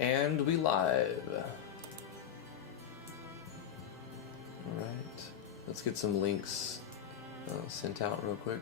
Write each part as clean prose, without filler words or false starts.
And we live. Alright. Let's get some links sent out real quick.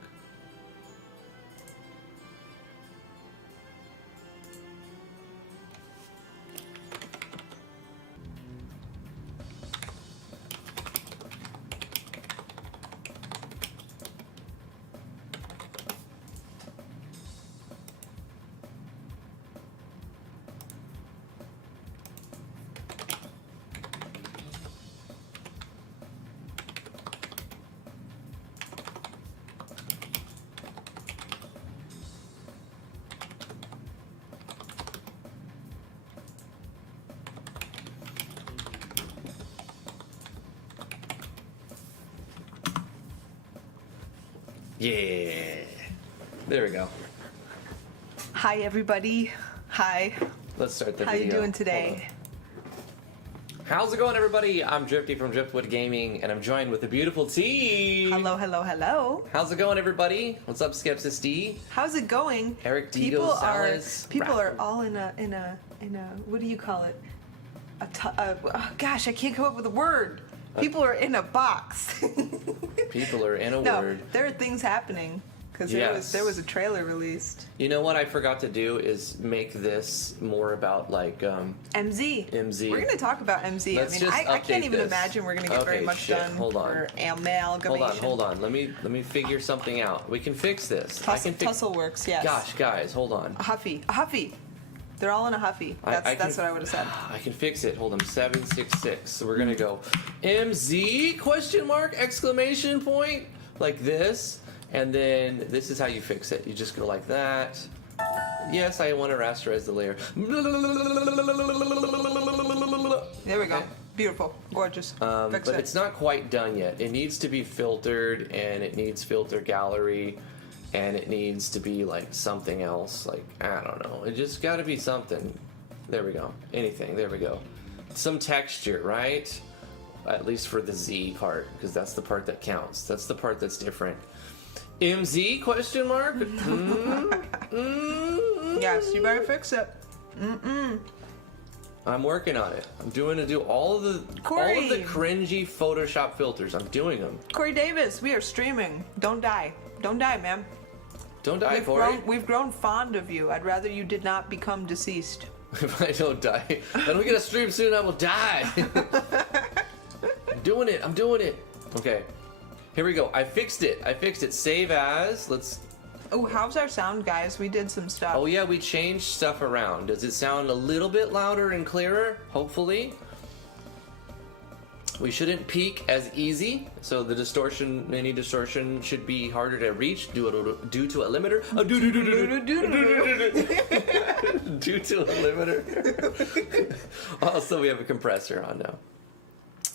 Yeah. There we go. Hi, everybody. Hi. Let's start the How video. you doing today? How's it going, everybody? I'm Drifty from Driftwood Gaming, and I'm joined with the beautiful T. Hello, hello, hello. How's it going, everybody? What's up, Skepsis D? How's it going? Eric D. People Gonzalez. are all in a what do you call it? Gosh, I can't come up with a word. People are in a box. People are in a No, word. there are things happening because Yes. there was a trailer released. You know what I forgot to do is make this more about like MZ. MZ. We're gonna talk about MZ. Let's I mean, just I can't update even this. imagine we're gonna get very Okay, much shit, done hold on. for amalgamation. Hold on. Let me figure something out. We can fix this. I can fix. Tussle works, yes. Gosh, guys, hold on. A huffy. They're all in a huffy. That's what I would have said. I can fix it. Hold on. 766. So we're gonna go MZ question mark exclamation point like this, and then this is how you fix it. You just go like that. Yes, I want to rasterize the layer. There we go. Okay. Beautiful. Gorgeous. But Fix it. it's not quite done yet. It needs to be filtered, and it needs filter gallery, and it needs to be like something else. Like, I don't know. It just got to be something. There we go. Anything. There we go. Some texture, right? At least for the Z part, because that's the part that counts. That's the part that's different. MZ question mark? Yes, you better fix it. I'm working on it. I'm doing all of the Corey. cringy Photoshop filters. I'm doing them. Corey Davis, we are streaming. Don't die. Don't die, man. Don't die, Corey. We've grown fond of you. I'd rather you did not become deceased. If I don't die, if I don't get a stream soon, I will die. I'm doing it. Okay, here we go. I fixed it. Save as. Let's. Oh, how's our sound, guys? We did some stuff. Oh yeah, we changed stuff around. Does it sound a little bit louder and clearer? Hopefully. We shouldn't peak as easy, so the distortion, any distortion, should be harder to reach due to a limiter. Due to a limiter. Also, we have a compressor on now.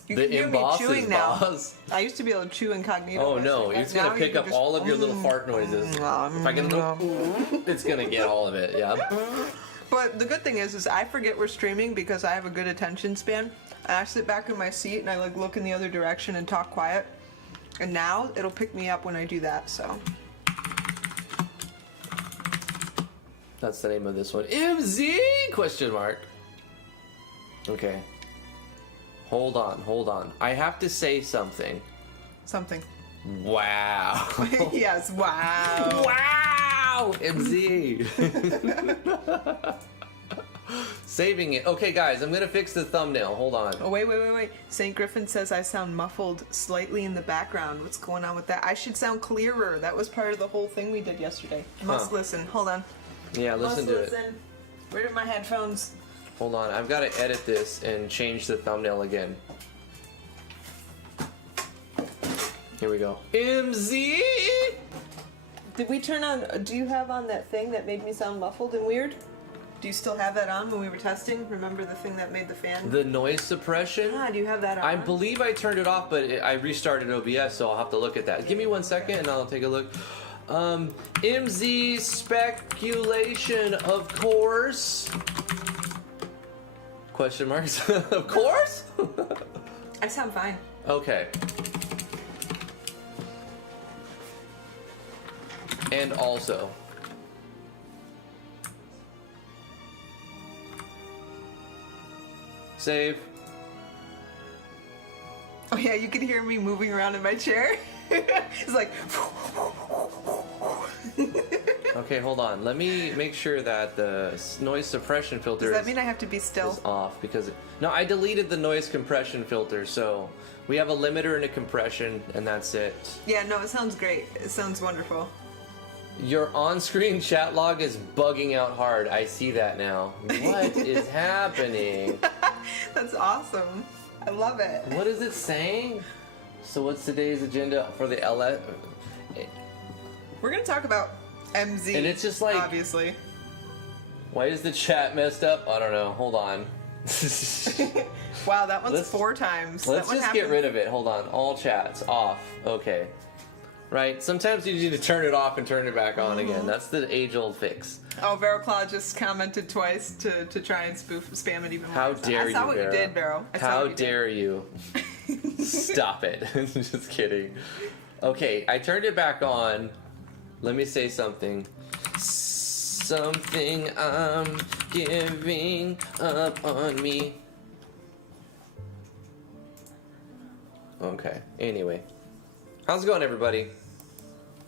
You The can hear me emboss chewing is now. boss. I used to be able to chew incognito. Oh but no, now it's gonna you pick can up just- all of your little fart noises. If I get a little, it's gonna get all of it. Yeah. But the good thing is I forget we're streaming because I have a good attention span. And I sit back in my seat and I like look in the other direction and talk quiet. And now it'll pick me up when I do that, so. That's the name of this one. MZ question mark. Okay. Hold on. I have to say something. Something. Wow. Yes, wow. Wow. MZ. Saving it. Okay, guys, I'm gonna fix the thumbnail. Hold on. Oh, wait. St. Griffin says I sound muffled slightly in the background. What's going on with that? I should sound clearer. That was part of the whole thing we did yesterday. Must listen. Hold on. Yeah, listen to it. Where are my headphones? Hold on. I've got to edit this and change the thumbnail again. Here we go. MZ. Did we turn on, do you have on that thing that made me sound muffled and weird? Do you still have that on when we were testing? Remember the thing that made the fan? The noise suppression. Ah, do you have that on? I believe I turned it off, but I restarted OBS, so I'll have to look at that. Give me 1 second, and I'll take a look. MZ speculation, of course. Question marks? Of course? I sound fine. Okay. And also. save. Oh yeah, you can hear me moving around in my chair. It's like. Okay, hold on. Let me make sure that the noise suppression filter Does that mean I have to be still? is off because no, I deleted the noise compression filter, so we have a limiter and a compression, and that's it. Yeah, no, it sounds great. It sounds wonderful. Your on-screen chat log is bugging out hard. I see that now. What is happening? That's awesome. I love it. What is it saying? So what's today's agenda for the LS? We're gonna talk about MZ. And it's just like, obviously. why is the chat messed up? I don't know. Hold on. Wow, that one's 4 times. Let's just get rid of it. Hold on. All chats off. Okay. Right. Sometimes you need to turn it off and turn it back on again. That's the age-old fix. Oh, VeroClaw just commented twice to try and spam it even more. How dare you, I saw what Vero. you did, Vero. How dare you? Stop it. Just kidding. Okay, I turned it back on. Let me say something. Something I'm giving up on me. Okay, anyway. How's it going, everybody?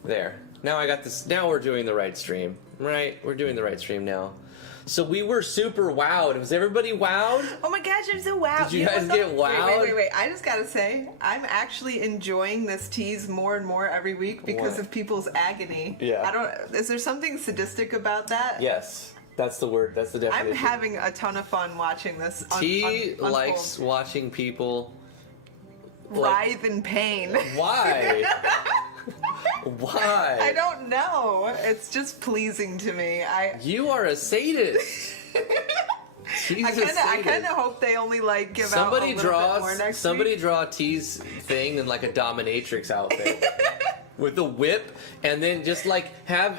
There. Now I got this. Now we're doing the right stream. Right? We're doing the right stream now. So we were super wowed. Was everybody wowed? Oh my gosh, I'm so wowed. Did you guys get wowed? Wait. I just gotta say, I'm actually enjoying this tease more and more every week because What? of people's agony. Yeah. Is there something sadistic about that? Yes. That's the word. That's the definition. I'm having a ton of fun watching this. T unfold. likes watching people Writhe in pain. Why? Why? I don't know. It's just pleasing to me. You are a sadist. She's a sadist. I kind of hope they only like give out a little bit more next Somebody week. draw T's thing in like a dominatrix outfit. With a whip, and then just like have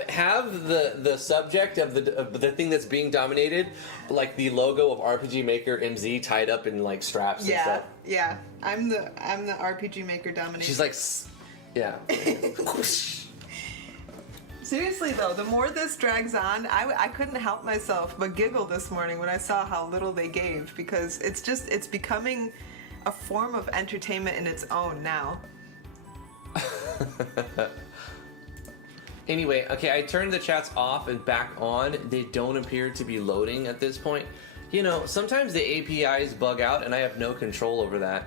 the subject of the thing that's being dominated, like the logo of RPG Maker MZ tied up in like straps and stuff. Yeah. I'm the RPG Maker dominator. She's like, yeah. Seriously though, the more this drags on, I couldn't help myself but giggle this morning when I saw how little they gave, because it's becoming a form of entertainment in its own now. Anyway, okay, I turned the chats off and back on. They don't appear to be loading at this point. You know, sometimes the APIs bug out and I have no control over that.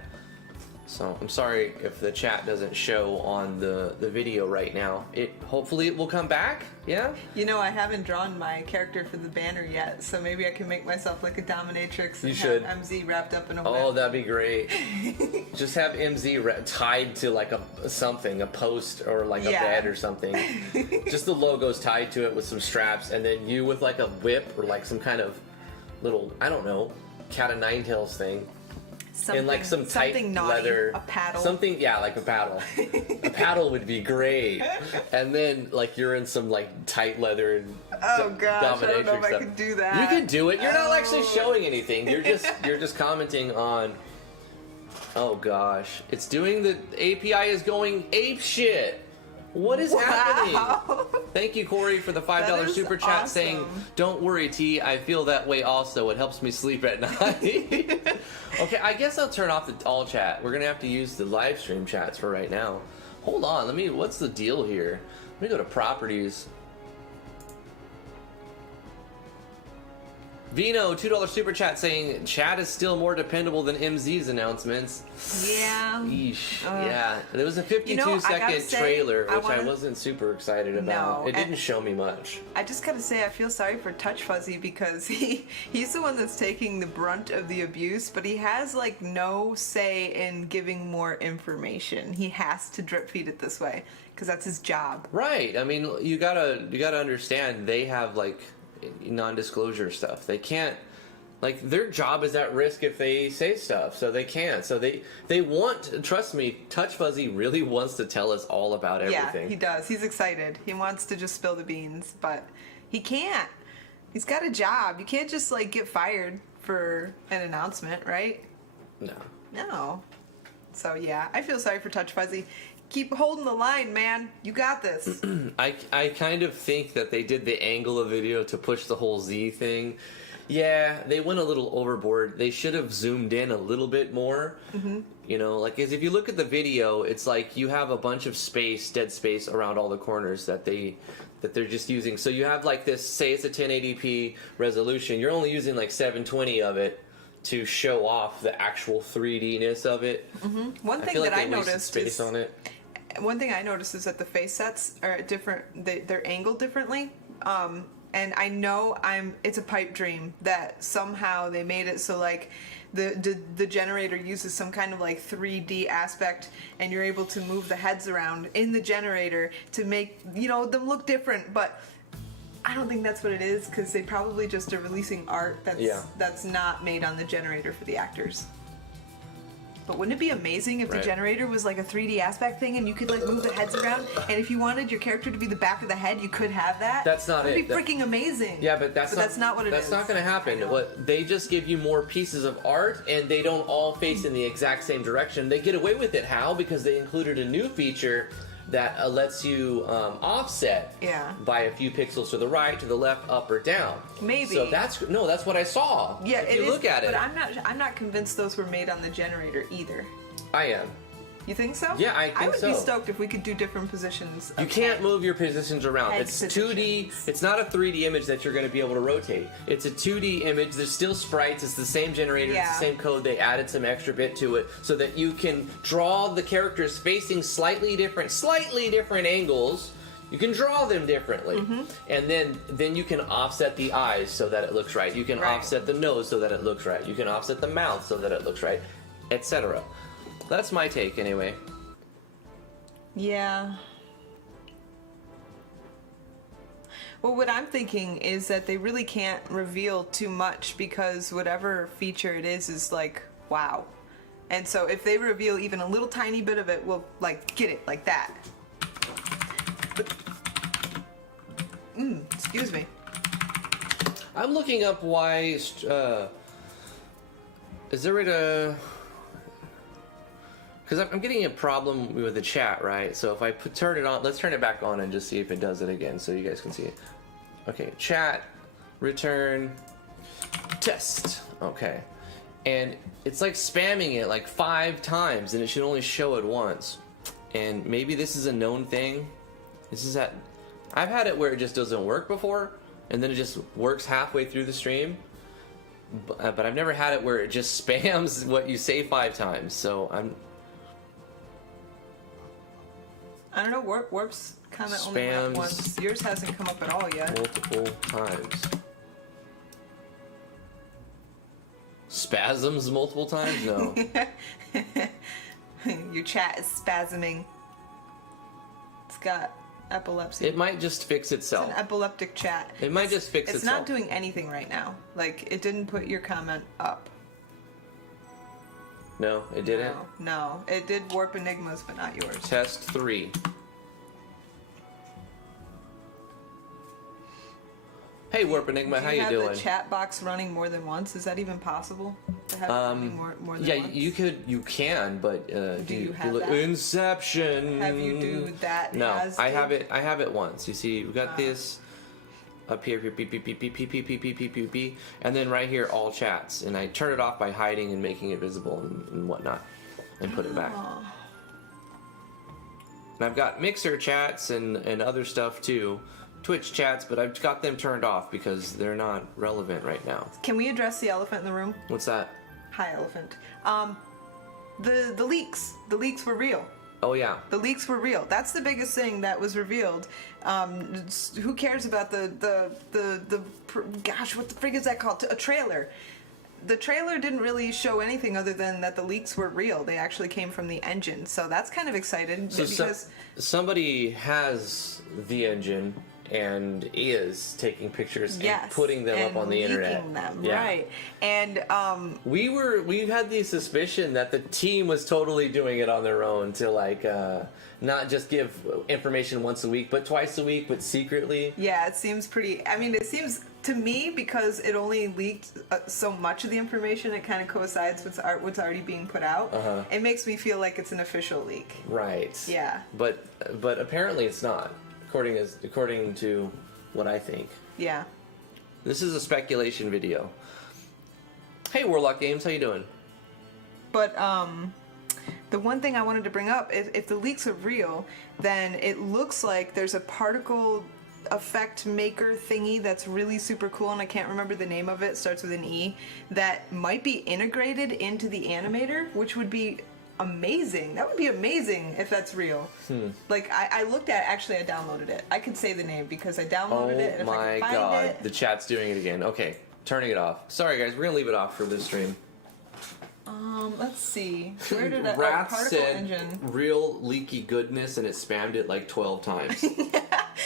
So I'm sorry if the chat doesn't show on the video right now. Hopefully it will come back, yeah? You know, I haven't drawn my character for the banner yet, so maybe I can make myself like a dominatrix and You should. have MZ wrapped up in a Oh, whip. that'd be great. Just have MZ tied to like a post or like a bed or something. Just the logo's tied to it with some straps, and then you with like a whip or like some kind of little, I don't know, cat o' nine tails thing. And like some tight something naughty, leather, a paddle. something, yeah, like a paddle. A paddle would be great. And then like you're in some like tight leather and Oh gosh, I don't know if dominatrix I stuff. could do that. You can do it. You're not actually Oh. showing anything. You're just commenting on. Oh gosh, it's doing the API is going ape shit. What is happening? Wow. Thank you, Corey, for the $5 That is super chat awesome. saying, "Don't worry, T. I feel that way also. It helps me sleep at night." Okay, I guess I'll turn off the all chat. We're gonna have to use the live stream chats for right now. Hold on. What's the deal here? Let me go to properties. Vino, $2 super chat saying, chat is still more dependable than MZ's announcements. Yeah. Yeesh. Yeah. There was a 52 You know, I gotta second say, trailer, I which I wanna- wasn't super excited about. No, It didn't show me much. I just gotta say, I feel sorry for Touch Fuzzy because he's the one that's taking the brunt of the abuse, but he has like no say in giving more information. He has to drip feed it this way because that's his job. Right. I mean, you gotta understand they have like non-disclosure stuff. They can't, like, their job is at risk if they say stuff, so they can't. So they want, trust me, Touch Fuzzy really wants to tell us all about everything. Yeah, he does. He's excited. He wants to just spill the beans, but he can't. He's got a job. You can't just like get fired for an announcement, right? No. No. So yeah, I feel sorry for Touch Fuzzy. Keep holding the line, man. You got this. I kind of think that they did the angle of video to push the whole Z thing. Yeah, they went a little overboard. They should have zoomed in a little bit more. Mm-hmm. You know, like, as if you look at the video, it's like you have a bunch of space, dead space around all the corners that they're just using. So you have like this, say it's a 1080p resolution. You're only using like 720 of it to show off the actual 3D-ness of it. Mm-hmm. One thing that I noticed is one thing I noticed is that the face sets are different. They're angled differently. And I know it's a pipe dream that somehow they made it so like the generator uses some kind of like 3D aspect, and you're able to move the heads around in the generator to make, you know, them look different. But I don't think that's what it is, because they probably just are releasing art that's not made on the generator for the actors. But wouldn't it be amazing if the generator was like a 3D aspect thing, and you could like move the heads around, and if you wanted your character to be the back of the head, you could have that? That's not it. That'd be freaking amazing. Yeah, but that's not what it is. That's not going to happen. What they just give you more pieces of art, and they don't all face in the exact same direction. They get away with it. How? Because they included a new feature that lets you offset by a few pixels to the right, to the left, up or down. Maybe. So that's what I saw. Yeah, if you look at it. But I'm not convinced those were made on the generator either. I am. You think so? Yeah, I think so. I would be stoked if we could do different positions. You can't move your positions around. It's 2D. It's not a 3D image that you're going to be able to rotate. It's a 2D image. There's still sprites. It's the same generator. It's the same code. They added some extra bit to it so that you can draw the characters facing slightly different angles. You can draw them differently. Mm-hmm. And then you can offset the eyes so that it looks right. You can offset the nose so that it looks right. You can offset the mouth so that it looks right, etc. That's my take, anyway. Yeah. Well, what I'm thinking is that they really can't reveal too much, because whatever feature it is like, wow. And so if they reveal even a little tiny bit of it, we'll, like, get it like that. But, excuse me. I'm looking up why... is there a... Because I'm getting a problem with the chat, right? So if I turn it on, let's turn it back on and just see if it does it again so you guys can see it. Okay, chat, return, test. Okay. And it's like spamming it like 5 times, and it should only show it once. And maybe this is a known thing. I've had it where it just doesn't work before, and then it just works halfway through the stream. But I've never had it where it just spams what you say 5 times. So I don't know, Warp's comment only went up once. Yours hasn't come up at all yet. Multiple times. Spasms multiple times? No. Your chat is spasming. It's got epilepsy. It might just fix itself. It's an epileptic chat. It might just fix itself. It's not doing anything right now. Like, it didn't put your comment up. No, it didn't? No. It did Warp Enigmas, but not yours. Test 3. Hey, Warp Enigma, how you doing? Do you have the chat box running more than once? Is that even possible? To have it running more than once? Yeah, you can, but do you have that? Inception. Have you do that? No, I have it once. You see, we got this up here, beep, beep, beep, beep, beep, beep, beep, beep, beep, beep, beep, beep, and then right here, all chats, and I turn it off by hiding and making it visible and whatnot, and put it back. And I've got Mixer chats and other stuff too. Twitch chats, but I've got them turned off because they're not relevant right now. Can we address the elephant in the room? What's that? Hi, elephant. The leaks. The leaks were real. Oh yeah. The leaks were real. That's the biggest thing that was revealed. Who cares about gosh, what the frig is that called? A trailer. The trailer didn't really show anything other than that the leaks were real. They actually came from the engine. So that's kind of exciting. So because somebody has the engine and is taking pictures and putting them up on the internet. Them, right. And we had the suspicion that the team was totally doing it on their own to like not just give information once a week, but twice a week, but secretly. Yeah, it seems pretty. I mean, it seems to me, because it only leaked so much of the information, it kind of coincides with what's already being put out. It makes me feel like it's an official leak. Right. Yeah. But apparently it's not, according to what I think. Yeah. This is a speculation video. Hey, Warlock Games, how you doing? But the one thing I wanted to bring up is if the leaks are real, then it looks like there's a particle effect maker thingy that's really super cool, and I can't remember the name of it. It starts with an E. That might be integrated into the animator, which would be amazing. That would be amazing if that's real. Like I looked at, actually I downloaded it. I could say the name because I downloaded it, and if I could find God, it. the chat's doing it again. Okay, turning it off. Sorry guys, we're gonna leave it off for this stream. Let's see. Where did it? Wrath particle said engine. real leaky goodness, and it spammed it like 12 times.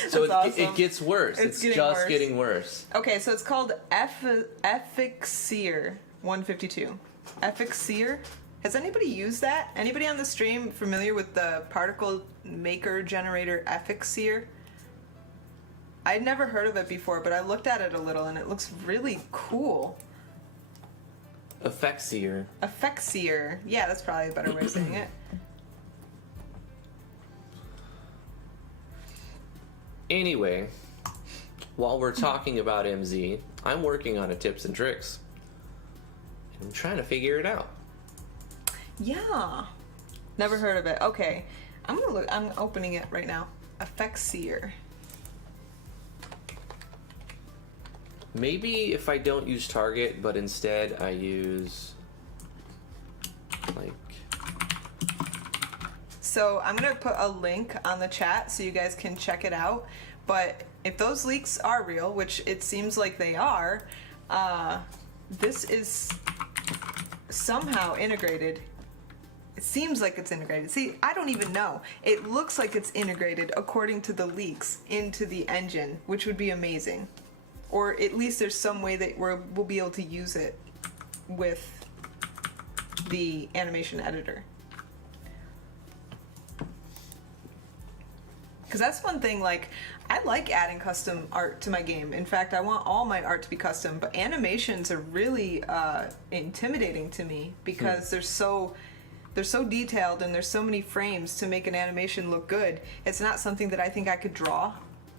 So That's it awesome. gets worse. It's getting just worse. getting worse. Okay, so it's called Effixir 152. Effixir? Has anybody used that? Anybody on the stream familiar with the particle maker generator Effixir? I'd never heard of it before, but I looked at it a little and it looks really cool. Effexir. Effixir. Yeah, that's probably a better way of saying it. Anyway, while we're talking about MZ, I'm working on a tips and tricks. I'm trying to figure it out. Yeah. Never heard of it. Okay. I'm gonna look. I'm opening it right now. Effixir. Maybe if I don't use Target, but instead I use like. So I'm gonna put a link on the chat so you guys can check it out. But if those leaks are real, which it seems like they are, this is somehow integrated. It seems like it's integrated. See, I don't even know. It looks like it's integrated according to the leaks into the engine, which would be amazing. Or at least there's some way that we'll be able to use it with the animation editor. Because that's one thing, like, I like adding custom art to my game. In fact, I want all my art to be custom, but animations are really intimidating to me because they're so detailed and there's so many frames to make an animation look good. It's not something that I think I could draw.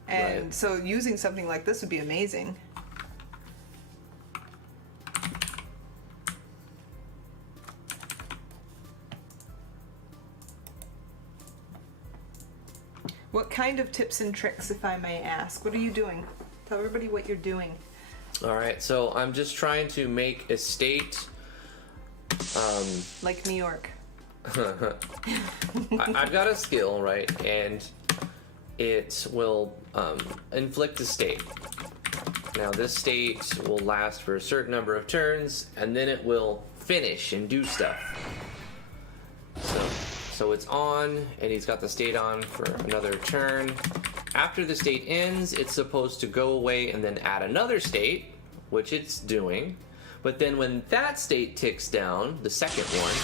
And Right. so using something like this would be amazing. What kind of tips and tricks, if I may ask? What are you doing? Tell everybody what you're doing. All right, so I'm just trying to make a state. Like New York. I've got a skill, right, and it will inflict a state. Now this state will last for a certain number of turns, and then it will finish and do stuff. So it's on, and he's got the state on for another turn. After the state ends, it's supposed to go away and then add another state, which it's doing. But then when that state ticks down, the second one,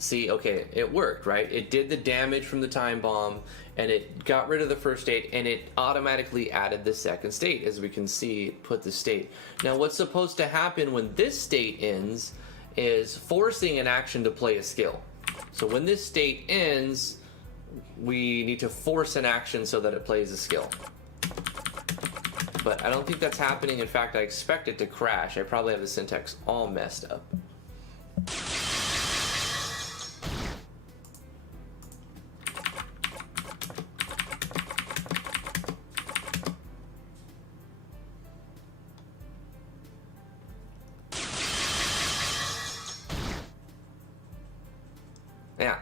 see, okay, it worked, right? It did the damage from the time bomb, and it got rid of the first state, and it automatically added the second state. As we can see, it put the state. Now, what's supposed to happen when this state ends is forcing an action to play a skill. So when this state ends, we need to force an action so that it plays a skill. But I don't think that's happening. In fact, I expect it to crash. I probably have the syntax all messed up. Yeah.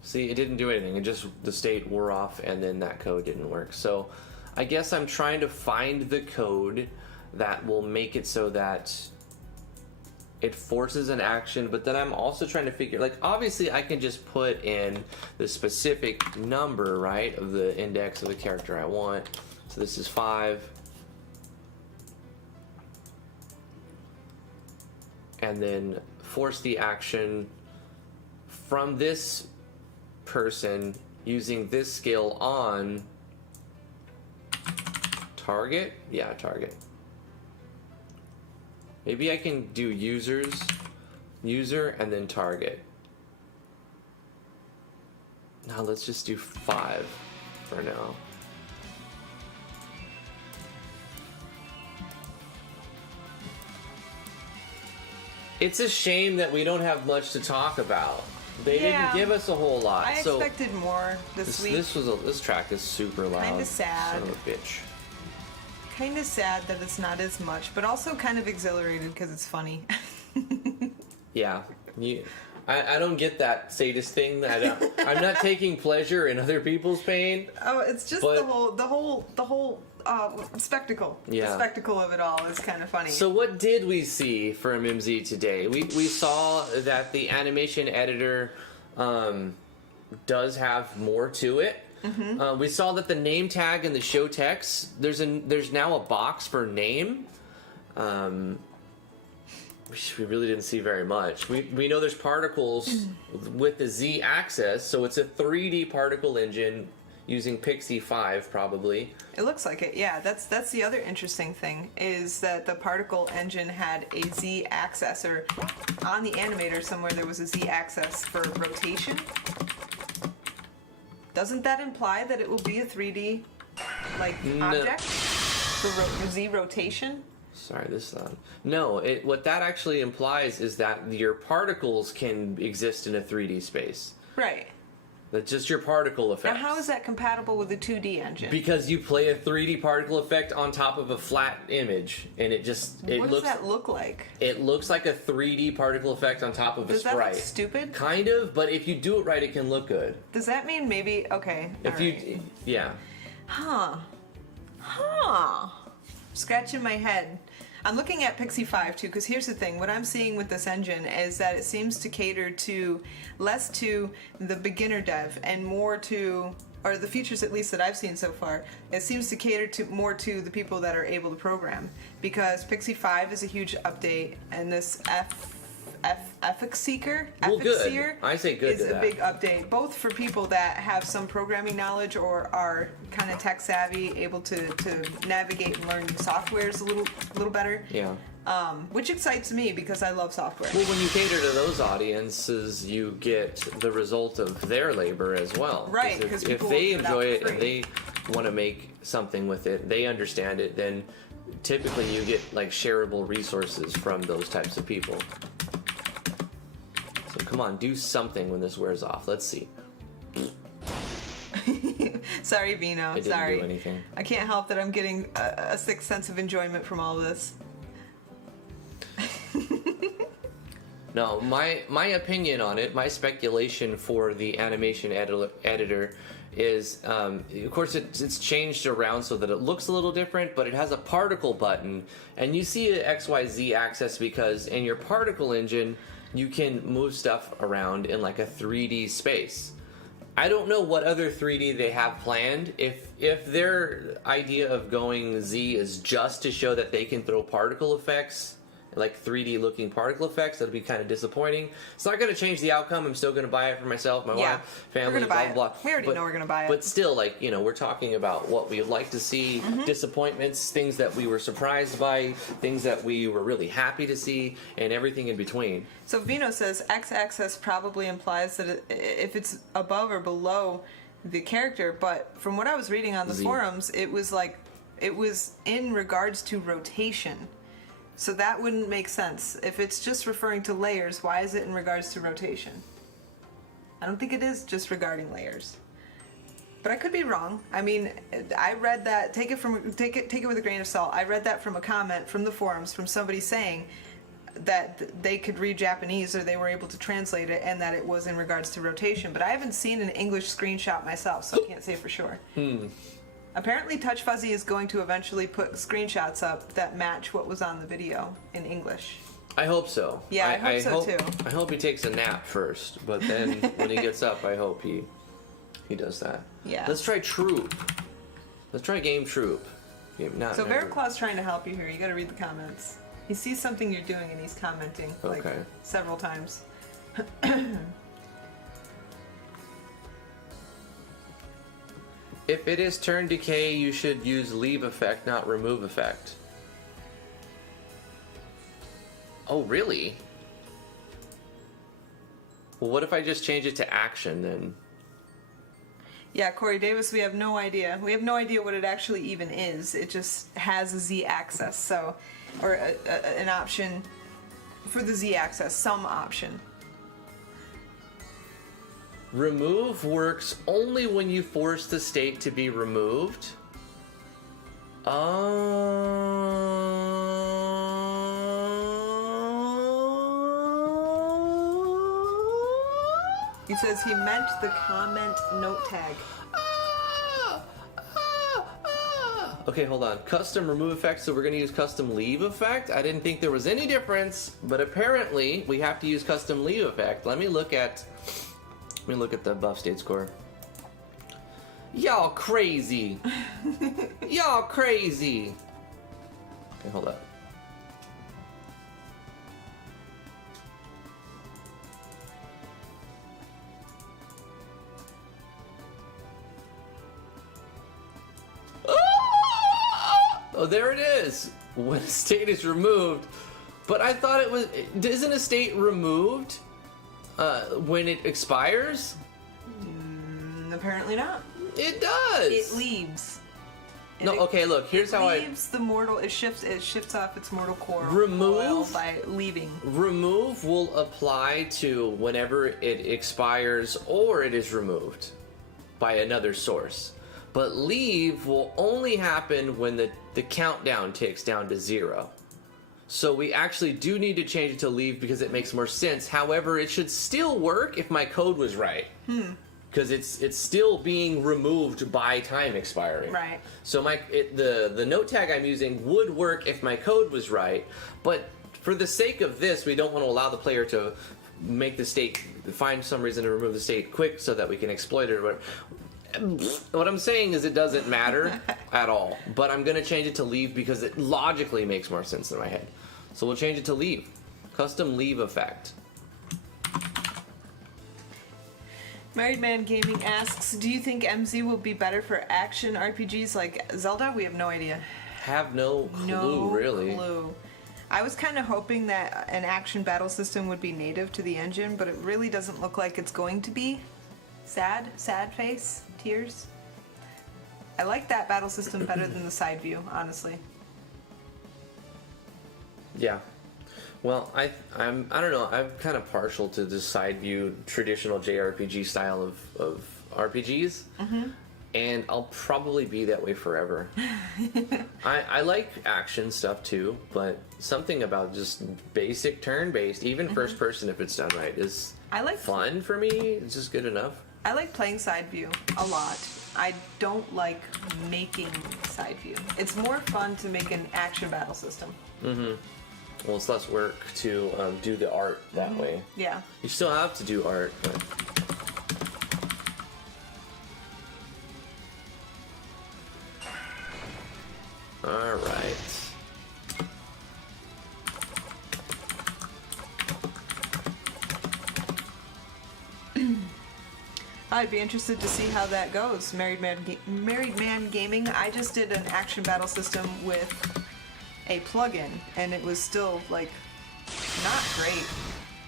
See, it didn't do anything. It just, the state wore off, and then that code didn't work. So I guess I'm trying to find the code that will make it so that it forces an action, but then I'm also trying to figure, like, obviously I can just put in the specific number, right, of the index of the character I want. So this is 5. And then force the action from this person using this skill on target. Yeah, target. Maybe I can do user and then target. Now let's just do 5 for now. It's a shame that we don't have much to talk about. They didn't give us a whole lot. I expected more this week. This track is super loud. Kind of sad. Son of a bitch. Kind of sad that it's not as much, but also kind of exhilarated because it's funny. Yeah. I don't get that sadist thing. I'm not taking pleasure in other people's pain. Oh, it's just the whole spectacle. Yeah. The spectacle of it all is kind of funny. So what did we see from MZ today? We saw that the animation editor does have more to it. Mm-hmm. We saw that the name tag and the show text, there's now a box for name. We really didn't see very much. We know there's particles with the Z-axis, so it's a 3D particle engine using Pixie 5 probably. It looks like it, yeah. That's the other interesting thing, is that the particle engine had a Z-axis, or on the animator somewhere there was a Z-axis for rotation. Doesn't that imply that it will be a 3D object for Z rotation? Sorry, this no. What that actually implies is that your particles can exist in a 3D space. Right. That's just your particle effect. Now, how is that compatible with a 2D engine? Because you play a 3D particle effect on top of a flat image, and what does that look like? It looks like a 3D particle effect on top of a sprite. Does that look stupid? Kind of, but if you do it right, it can look good. Does that mean maybe yeah. Huh. Scratching my head. I'm looking at Pixie 5 too, because here's the thing. What I'm seeing with this engine is that it seems to cater less to the beginner dev and more to, or the features at least that I've seen so far, it seems to cater more to the people that are able to program. Because Pixie 5 is a huge update, and this Ethics Seeker, I say good is a big update, both for people that have some programming knowledge or are kind of tech savvy, able to navigate and learn softwares a little better. Yeah. Which excites me because I love software. Well, when you cater to those audiences, you get the result of their labor as well. Right. If they enjoy it and they want to make something with it, they understand it, then typically you get shareable resources from those types of people. So come on, do something when this wears off. Let's see. Sorry, Vino. I didn't do anything. I can't help that I'm getting a sixth sense of enjoyment from all of this. No, my opinion on it, my speculation for the animation editor is, of course, it's changed around so that it looks a little different, but it has a particle button, and you see an XYZ axis because in your particle engine, you can move stuff around in a 3D space. I don't know what other 3D they have planned. If their idea of going Z is just to show that they can throw particle effects, 3D looking particle effects, that'll be kind of disappointing. It's not going to change the outcome. I'm still going to buy it for myself, my wife, family, blah, blah, blah. We already know we're going to buy it. But still, we're talking about what we'd like to see, disappointments, things that we were surprised by, things that we were really happy to see, and everything in between. So Vino says X-axis probably implies that if it's above or below the character, but from what I was reading on the forums, it was in regards to rotation. So that wouldn't make sense. If it's just referring to layers, why is it in regards to rotation? I don't think it is just regarding layers. But I could be wrong. I mean, I read that, take it with a grain of salt. I read that from a comment from the forums from somebody saying that they could read Japanese or they were able to translate it and that it was in regards to rotation. But I haven't seen an English screenshot myself, so I can't say for sure. Apparently Touch Fuzzy is going to eventually put screenshots up that match what was on the video in English. I hope so. Yeah, I hope so too. I hope he takes a nap first, but then when he gets up, I hope he does that. Yeah. Let's try Troop. Let's try Game Troop. So Bear Claw's trying to help you here. You got to read the comments. He sees something you're doing and he's commenting several times. If it is turn decay, you should use leave effect, not remove effect. Oh, really? Well, what if I just change it to action then? Yeah, Corey Davis, we have no idea. We have no idea what it actually even is. It just has a Z axis, so, or an option for the z-axis, some option. Remove works only when you force the state to be removed. He says he meant the comment note tag. Okay, hold on. Custom remove effect, so we're going to use custom leave effect. I didn't think there was any difference, but apparently we have to use custom leave effect. Let me look at the buff state score. Y'all crazy. Y'all crazy. Okay, hold up. Oh, there it is. When a state is removed. But I thought it was... Isn't a state removed when it expires? Apparently not. It does. It leaves. No, okay, look. Here's how it leaves the mortal. It shifts off its mortal core. Remove by leaving. Remove will apply to whenever it expires or it is removed by another source. But leave will only happen when the countdown ticks down to 0. So we actually do need to change it to leave because it makes more sense. However, it should still work if my code was right. Because it's still being removed by time expiring. Right. So the note tag I'm using would work if my code was right, but for the sake of this, we don't want to allow the player to make the state, find some reason to remove the state quick so that we can exploit it. Or what I'm saying is it doesn't matter at all, but I'm going to change it to leave because it logically makes more sense in my head. So we'll change it to leave. Custom leave effect. Married Man Gaming asks, do you think MZ will be better for action RPGs like Zelda? We have no idea. Have no clue, really. Clue. I was kind of hoping that an action battle system would be native to the engine, but it really doesn't look like it's going to be. Sad face, tears. I like that battle system better than the side view, honestly. Yeah. Well, I don't know. I'm kind of partial to the side view traditional JRPG style of RPGs, and I'll probably be that way forever. I like action stuff too, but something about just basic turn-based, even first person if it's done right, is fun for me. It's just good enough. I like playing side view a lot. I don't like making side view. It's more fun to make an action battle system. Well, it's less work to do the art that way. Yeah. You still have to do art, but... Alright. I'd be interested to see how that goes. Married Man Gaming. I just did an action battle system with a plugin, and it was still like not great.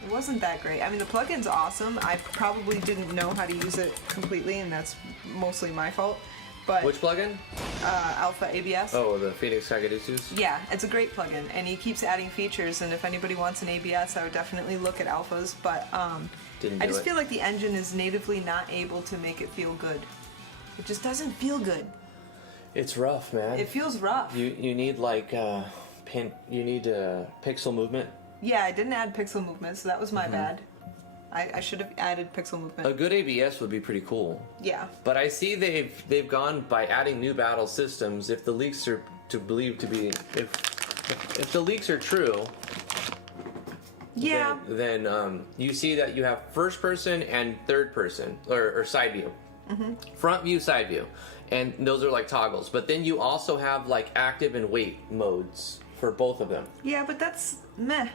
It wasn't that great. I mean, the plugin's awesome. I probably didn't know how to use it completely, and that's mostly my fault. But which plugin? Alpha ABS. Oh, the Phoenix Kageditsus? Yeah, it's a great plugin, and he keeps adding features, and if anybody wants an ABS, I would definitely look at Alphas, but I just feel like the engine is natively not able to make it feel good. It just doesn't feel good. It's rough, man. It feels rough. You need like pixel movement. Yeah, I didn't add pixel movement, so that was my bad. I should have added pixel movement. A good ABS would be pretty cool. Yeah. But I see they've gone by adding new battle systems. If the leaks are to believe to be if the leaks are true, yeah, then you see that you have first person and third person or side view, front view, side view, and those are like toggles. But then you also have like active and wait modes for both of them. Yeah, but that's meh.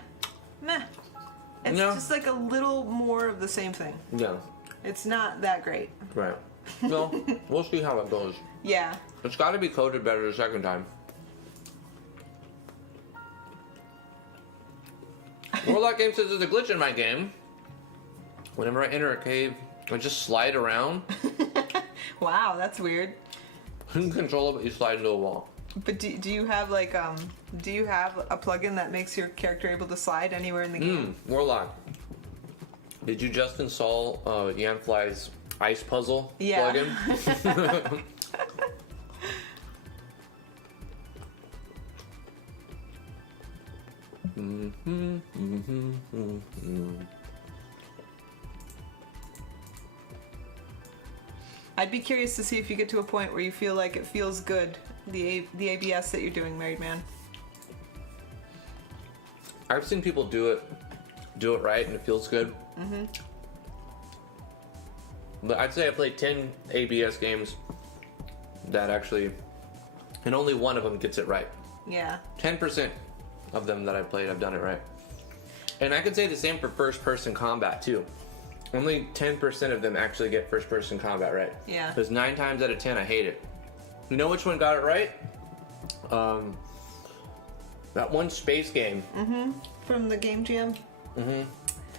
It's just like a little more of the same thing. Yeah. It's not that great. Right. Well, we'll see how it goes. Yeah. It's got to be coded better the second time. Warlock Game says there's a glitch in my game. Whenever I enter a cave, I just slide around. Wow, that's weird. Uncontrollable, you slide into a wall. But do you have like do you have a plugin that makes your character able to slide anywhere in the game? Warlock. Did you just install Yanfly's Ice Puzzle Yeah. plugin? I'd be curious to see if you get to a point where you feel like it feels good, the ABS that you're doing, Married Man. I've seen people do it right, and it feels good. But I'd say I played 10 ABS games that actually, and only one of them gets it right. Yeah. 10% of them that I've played, I've done it right. And I could say the same for first-person combat too. Only 10% of them actually get first-person combat right. Yeah. Because 9 times out of 10, I hate it. You know which one got it right? That one space game. From the Game Jam?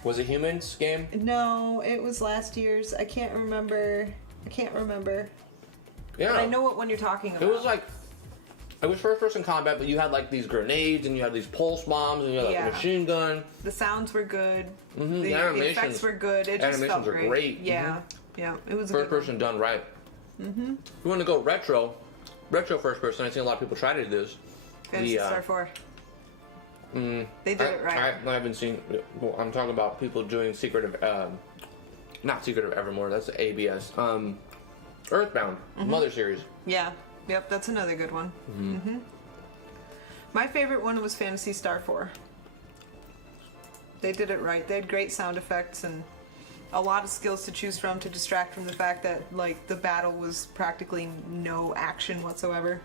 Was it Humans game? No, it was last year's. I can't remember. Yeah. But I know what one you're talking about. It was like, it was first-person combat, but you had like these grenades, and you had these pulse bombs, and you had like a machine gun. The sounds were good. The The animations effects were good. It just felt animations are great. Yeah. Yeah. It was a good First-person done right. If you want to go retro first-person, I've seen a lot of people try to do this. Phantasy Star 4. They did it right. I haven't seen. Well, I'm talking about people doing not Secret of Evermore. That's ABS. Earthbound, Mother series. Yeah. Yep, that's another good one. My favorite one was Phantasy Star 4. They did it right. They had great sound effects and a lot of skills to choose from to distract from the fact that like the battle was practically no action whatsoever.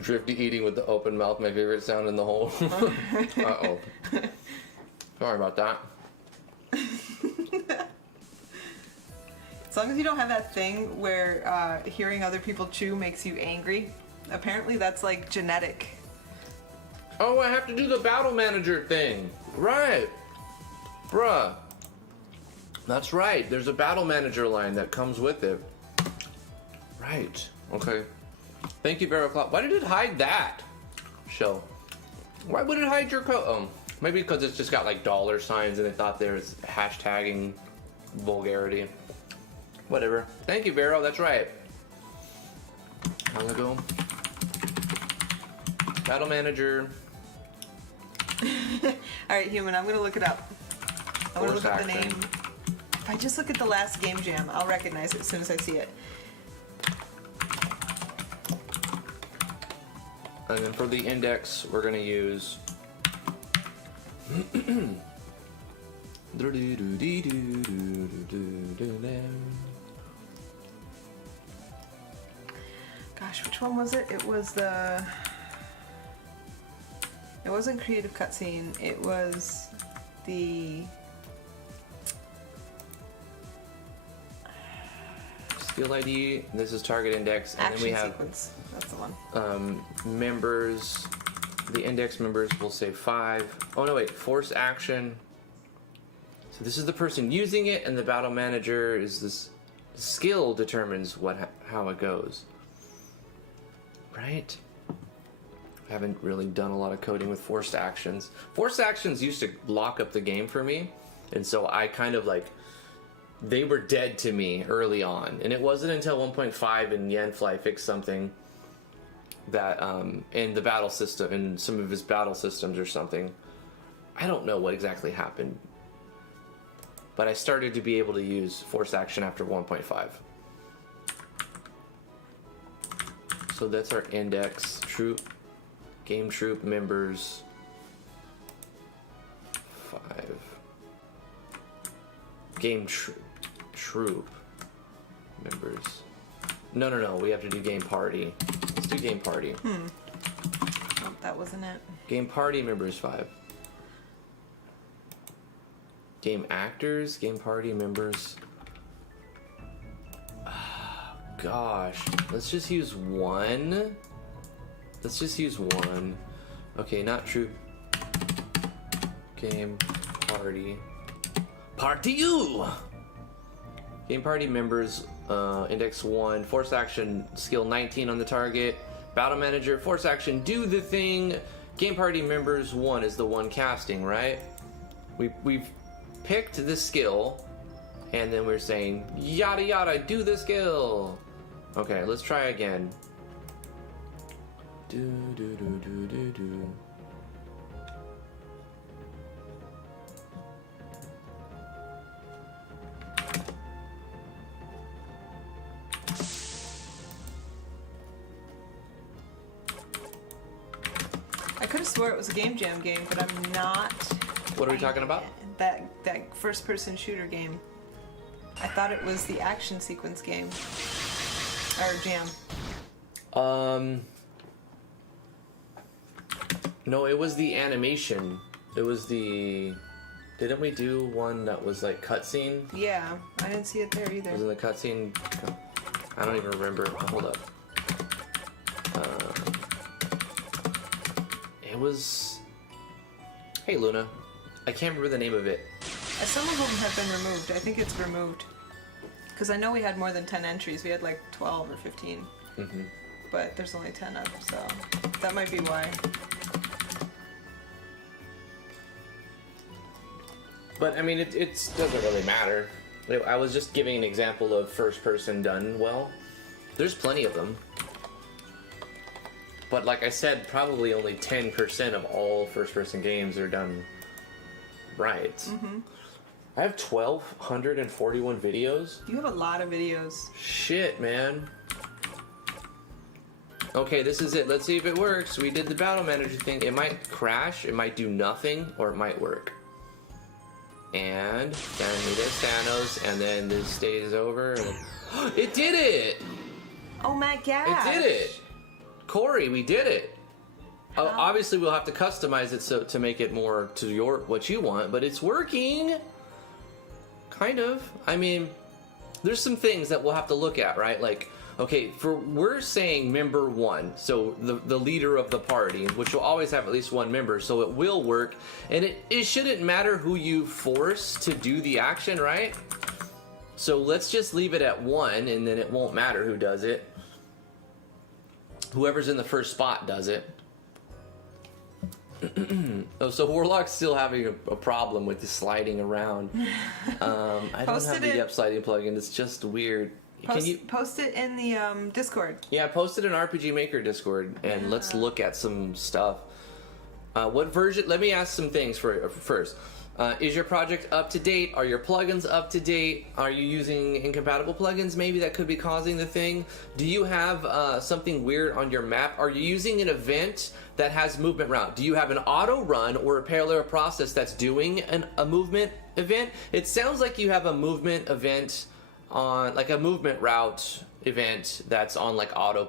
Drifty eating with the open mouth, my favorite sound in the whole. Uh-oh. Sorry about that. As long as you don't have that thing where hearing other people chew makes you angry. Apparently that's like genetic. Oh, I have to do the battle manager thing. Right. Bruh. That's right. There's a battle manager line that comes with it. Right. Okay. Thank you, Veroclop. Why did it hide that? Show. Why would it hide your code? Oh, maybe because it's just got like dollar signs and they thought there was hashtagging vulgarity. Whatever. Thank you, Vero. That's right. How long ago? Battle manager. Alright, Human, I'm gonna look it up. I'm gonna Force look up the action. name. If I just look at the last Game Jam, I'll recognize it as soon as I see it. And then for the index, we're going to use. Gosh, which one was it? It was the. It wasn't creative cutscene. It was the. Skill ID. This is target index, and Action then we have sequence. That's the one. members. The index members will say 5. Oh no, wait. Force action. So this is the person using it, and the battle manager is this. Skill determines how it goes. Right? I haven't really done a lot of coding with forced actions. Forced actions used to lock up the game for me, and so I kind of like. They were dead to me early on, and it wasn't until 1.5 and Yanfly fixed something that in the battle system, in some of his battle systems or something. I don't know what exactly happened, but I started to be able to use force action after 1.5. So that's our index troop, game troop members 5. Game troop members. No. We have to do game party. Let's do game party. Oh, that wasn't it. Game party members 5. Game actors, game party members. Gosh, let's just use 1. Let's just use 1. Okay, not true. Game party. Party you! Game party members, index 1, force action, skill 19 on the target. Battle manager, force action, do the thing. Game party members 1 is the one casting, right? We've picked the skill, and then we're saying, yada yada, do the skill. Okay, let's try again. Do do do do do do. I could have swore it was a Game Jam game, but I'm not. What are we talking about? That first-person shooter game. I thought it was the action sequence game. Or jam. No, it was the animation. It was the... Didn't we do one that was like cutscene? Yeah, I didn't see it there either. Was in the cutscene? I don't even remember. Hold up. It was... Hey, Luna. I can't remember the name of it. Some of them have been removed. I think it's removed. Because I know we had more than 10 entries. We had like 12 or 15. Mm-hmm. But there's only 10 of them, so that might be why. But, I mean, it doesn't really matter. I was just giving an example of first person done well. There's plenty of them. But like I said, probably only 10% of all first person games are done right. Mm-hmm. I have 1,241 videos. You have a lot of videos. Shit, man. Okay, this is it. Let's see if it works. We did the battle manager thing. It might crash, it might do nothing, or it might work. And then we did Thanos, and then this stays over. And it did it! Oh my gosh! It did it! Corey, we did it! Obviously, we'll have to customize it so to make it more to what you want, but it's working! Kind of. I mean, there's some things that we'll have to look at, right? Like, okay, we're saying member 1, so the leader of the party, which will always have at least one member, so it will work, and it shouldn't matter who you force to do the action, right? So let's just leave it at 1, and then it won't matter who does it. Whoever's in the first spot does it. Oh, so Warlock's still having a problem with the sliding around. I don't have the sliding plugin. It's just weird. Can you post it in the Discord? Yeah, post it in RPG Maker Discord, and let's look at some stuff. What version? Let me ask some things first. Is your project up to date? Are your plugins up to date? Are you using incompatible plugins maybe that could be causing the thing? Do you have something weird on your map? Are you using an event that has movement route? Do you have an auto run or a parallel process that's doing a movement event? It sounds like you have a movement event on, like a movement route event that's on like auto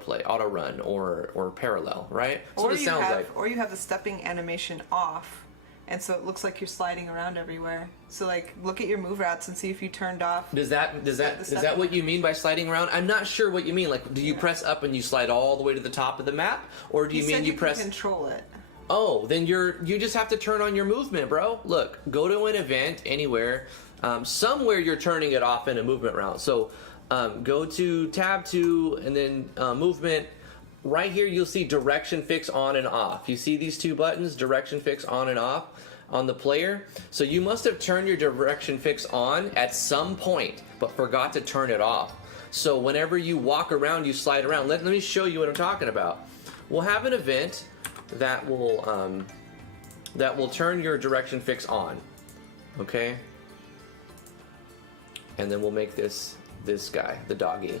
run or parallel, right? So it sounds like. Or you have the stepping animation off. And so it looks like you're sliding around everywhere. So like, look at your move routes and see if you turned off. Is that what you mean by sliding around? I'm not sure what you mean. Like, do you press up and you slide all the way to the top of the map, or do you mean you press? Can control it. Oh, then you just have to turn on your movement, bro. Look, go to an event anywhere, somewhere you're turning it off in a movement route. So go to tab 2 and then movement. Right here, you'll see direction fix on and off. You see these two buttons, direction fix on and off, on the player. So you must have turned your direction fix on at some point, but forgot to turn it off. So whenever you walk around, you slide around. Let me show you what I'm talking about. We'll have an event that will turn your direction fix on. Okay? And then we'll make this guy, the doggy.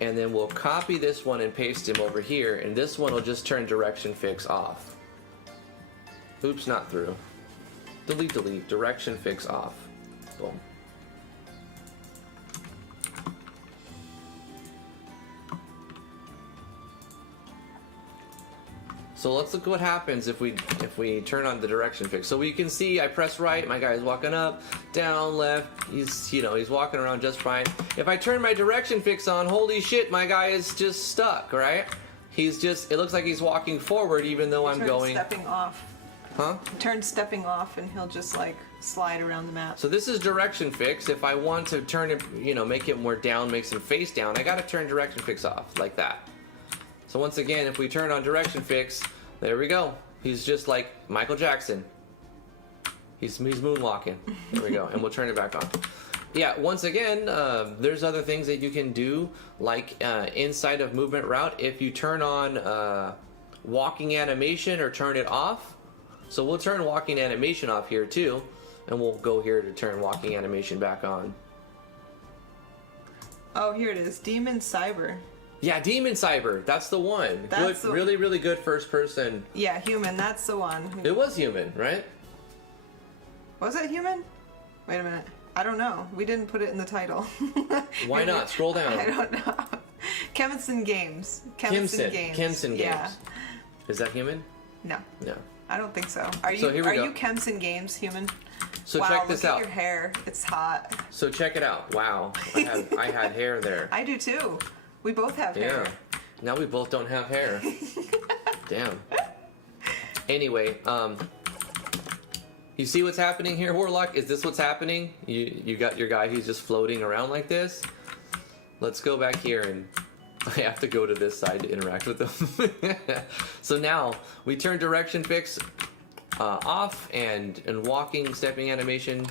And then we'll copy this one and paste him over here, and this one will just turn direction fix off. Oops, not through. Delete, direction fix off. Boom. So let's look what happens if we turn on the direction fix. So we can see I press right, my guy's walking up, down, left, he's walking around just fine. If I turn my direction fix on, holy shit, my guy is just stuck, right? It looks like he's walking forward even though I'm going. Stepping off. Huh? Turn stepping off and he'll just like slide around the map. So this is direction fix. If I want to turn it, you know, make it more down, make some face down, I gotta turn direction fix off, like that. So once again, if we turn on direction fix, there we go. He's just like Michael Jackson. He's moonwalking. There we go. And we'll turn it back on. Yeah, once again, there's other things that you can do, like inside of movement route, if you turn on walking animation or turn it off. So we'll turn walking animation off here too, and we'll go here to turn walking animation back on. Oh, here it is. Demon Cyber. Yeah, Demon Cyber. That's the one. That's good, really, really good first person. Yeah, human. That's the one. It was human, right? Was it human? Wait a minute. I don't know. We didn't put it in the title. Why not? Scroll down. I don't know. Kemson Games. Kemson Games. Kemson Games. Yeah. Is that human? No. No. I don't think so. Are you? So here we are go. you Kemson Games human? So wow, check this look out. at your hair. It's hot. So check it out. Wow. I had hair there. I do too. We both have hair. Yeah. Now we both don't have hair. Damn. Anyway, you see what's happening here, Warlock? Is this what's happening? You got your guy who's just floating around like this? Let's go back here, and I have to go to this side to interact with them. So now we turn direction fix off and walking stepping animation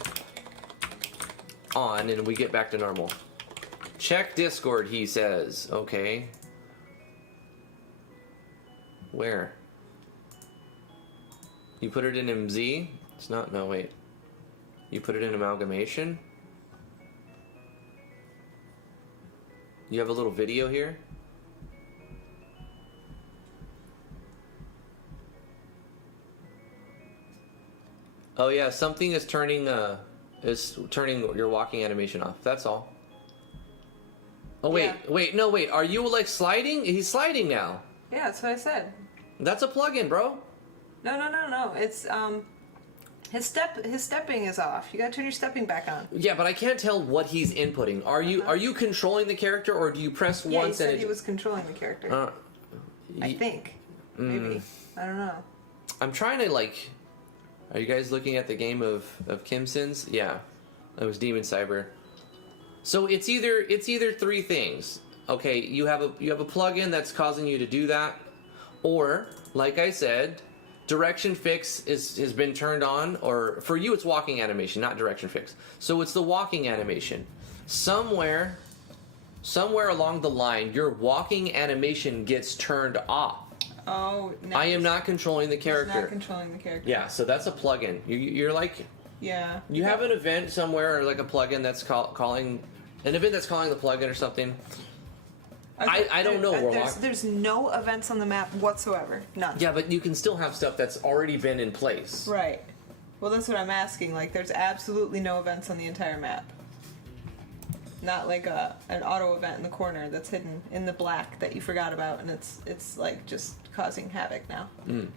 on, and we get back to normal. Check Discord, he says. Okay. Where? You put it in MZ? It's not, no, wait. You put it in Amalgamation? You have a little video here? Oh yeah, something is turning your walking animation off. That's all. Oh wait, Yeah. wait. Are you like sliding? He's sliding now. Yeah, that's what I said. That's a plugin, bro. No. It's his stepping is off. You gotta turn your stepping back on. Yeah, but I can't tell what he's inputting. Are you controlling the character, or do you press Yeah, he once said and he was controlling the character. I think. Maybe. I don't know. I'm trying to like. Are you guys looking at the game of Kimson's? Yeah, it was Demon Cyber. So it's either three things. Okay, you have a plugin that's causing you to do that, or like I said, direction fix has been turned on, or for you it's walking animation, not direction fix. So it's the walking animation. Somewhere along the line, your walking animation gets turned off. Oh, no. I am not controlling the character. Not controlling the character. Yeah, so that's a plugin. You're like, Yeah. you have an event somewhere, or like a plugin that's calling an event that's calling the plugin or something. I don't know. There's no events on the map whatsoever. None. Yeah, but you can still have stuff that's already been in place. Right. Well, that's what I'm asking. Like, there's absolutely no events on the entire map. Not like an auto event in the corner that's hidden in the black that you forgot about, and it's like just causing havoc now. Mm.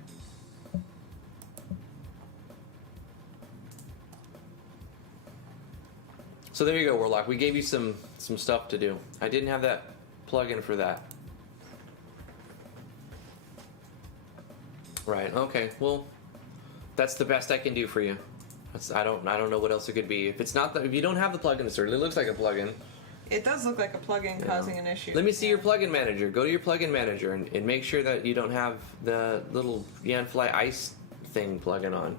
So there you go, Warlock. We gave you some stuff to do. I didn't have that plugin for that. Right. Okay. Well, that's the best I can do for you. I don't know what else it could be. If it's not if you don't have the plugin, it certainly looks like a plugin. It does look like a plugin causing an issue. Let me see your plugin manager. Go to your plugin manager and make sure that you don't have the little Yanfly ice thing plugin on.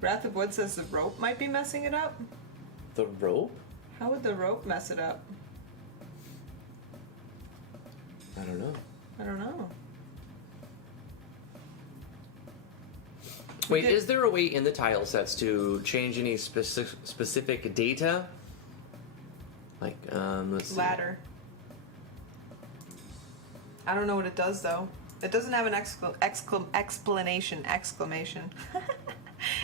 Wrath of Wood says the rope might be messing it up. The rope? How would the rope mess it up? I don't know. I don't know. Wait, is there a way in the tile sets to change any specific data? Like, let's see. Ladder. I don't know what it does though. It doesn't have an explanation. Exclamation.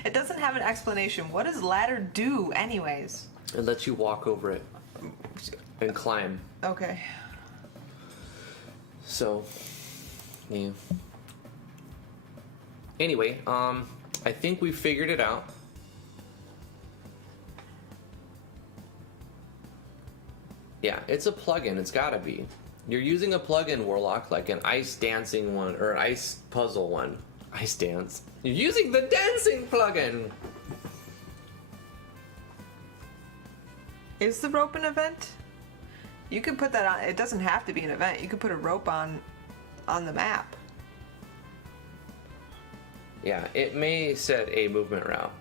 It doesn't have an explanation. What does ladder do, anyways? It lets you walk over it and climb. Okay. So, yeah. Anyway, I think we figured it out. Yeah, it's a plugin. It's gotta be. You're using a plugin, Warlock, like an ice dancing one or an ice puzzle one. Ice dance. You're using the dancing plugin. Is the rope an event? You could put that on. It doesn't have to be an event. You could put a rope on the map. Yeah, it may set a movement route.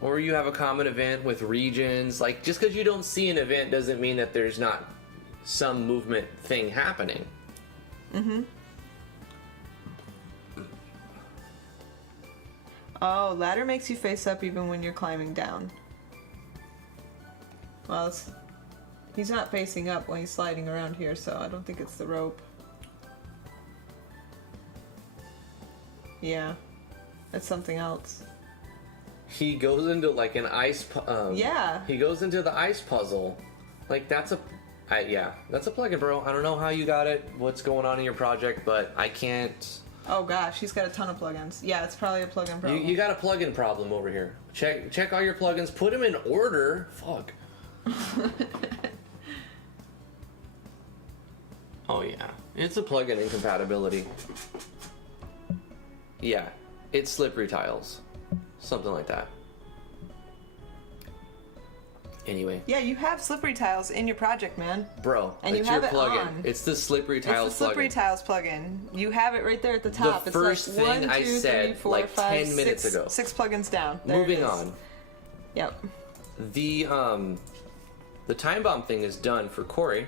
Or you have a common event with regions. Like, just because you don't see an event doesn't mean that there's not some movement thing happening. Mm-hmm. Oh, ladder makes you face up even when you're climbing down. Well, he's not facing up when he's sliding around here, so I don't think it's the rope. Yeah, it's something else. He goes into like an ice. Yeah. He goes into the ice puzzle. Like that's a plugin, bro. I don't know how you got it. What's going on in your project, but I can't. Oh gosh, he's got a ton of plugins. Yeah, it's probably a plugin problem. You got a plugin problem over here. Check all your plugins. Put them in order. Fuck. Oh yeah, it's a plugin incompatibility. Yeah, it's slippery tiles. Something like that. Anyway. Yeah, you have slippery tiles in your project, man. Bro, and it's you have your it plugin. on. It's the slippery tiles plugin. It's the slippery tiles plugin. You have it right there at the top. The first it's like thing I said 10 minutes ago. 6 plugins down. There Moving on. Yep. The time bomb thing is done for Corey.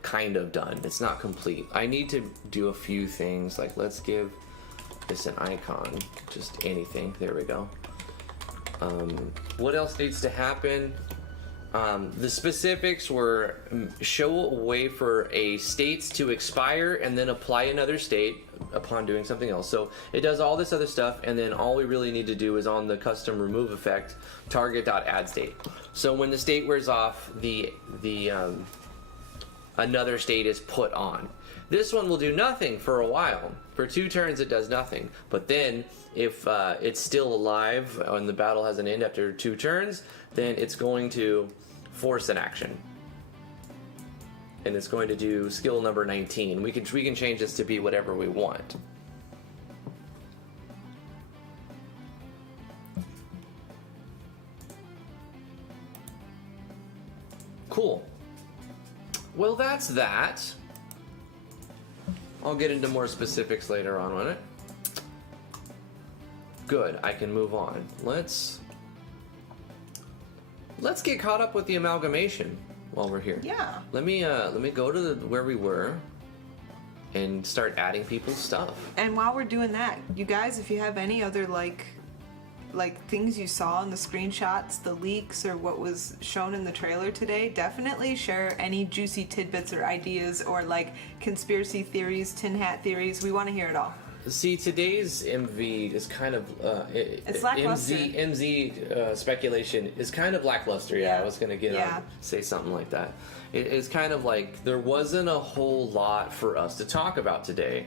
Kind of done. It's not complete. I need to do a few things. Like, let's give this an icon. Just anything. There we go. What else needs to happen? The specifics were show a way for a states to expire and then apply another state upon doing something else. So it does all this other stuff, and then all we really need to do is on the custom remove effect, target.add state. So when the state wears off, the another state is put on. This one will do nothing for a while. For 2 turns it does nothing. But then if it's still alive and the battle has an end after 2 turns, then it's going to force an action. And it's going to do skill number 19. We can change this to be whatever we want. Cool. Well, that's that. I'll get into more specifics later on it. Good, I can move on. Let's get caught up with the amalgamation while we're here. Yeah. Let me go to where we were and start adding people's stuff. And while we're doing that, you guys, if you have any other like things you saw in the screenshots, the leaks, or what was shown in the trailer today, definitely share any juicy tidbits or ideas or like conspiracy theories, tin hat theories. We want to hear it all. See, today's MV is kind of it's lackluster. MZ speculation is kind of lackluster. Yeah, I was gonna say something like that. It's kind of like there wasn't a whole lot for us to talk about today.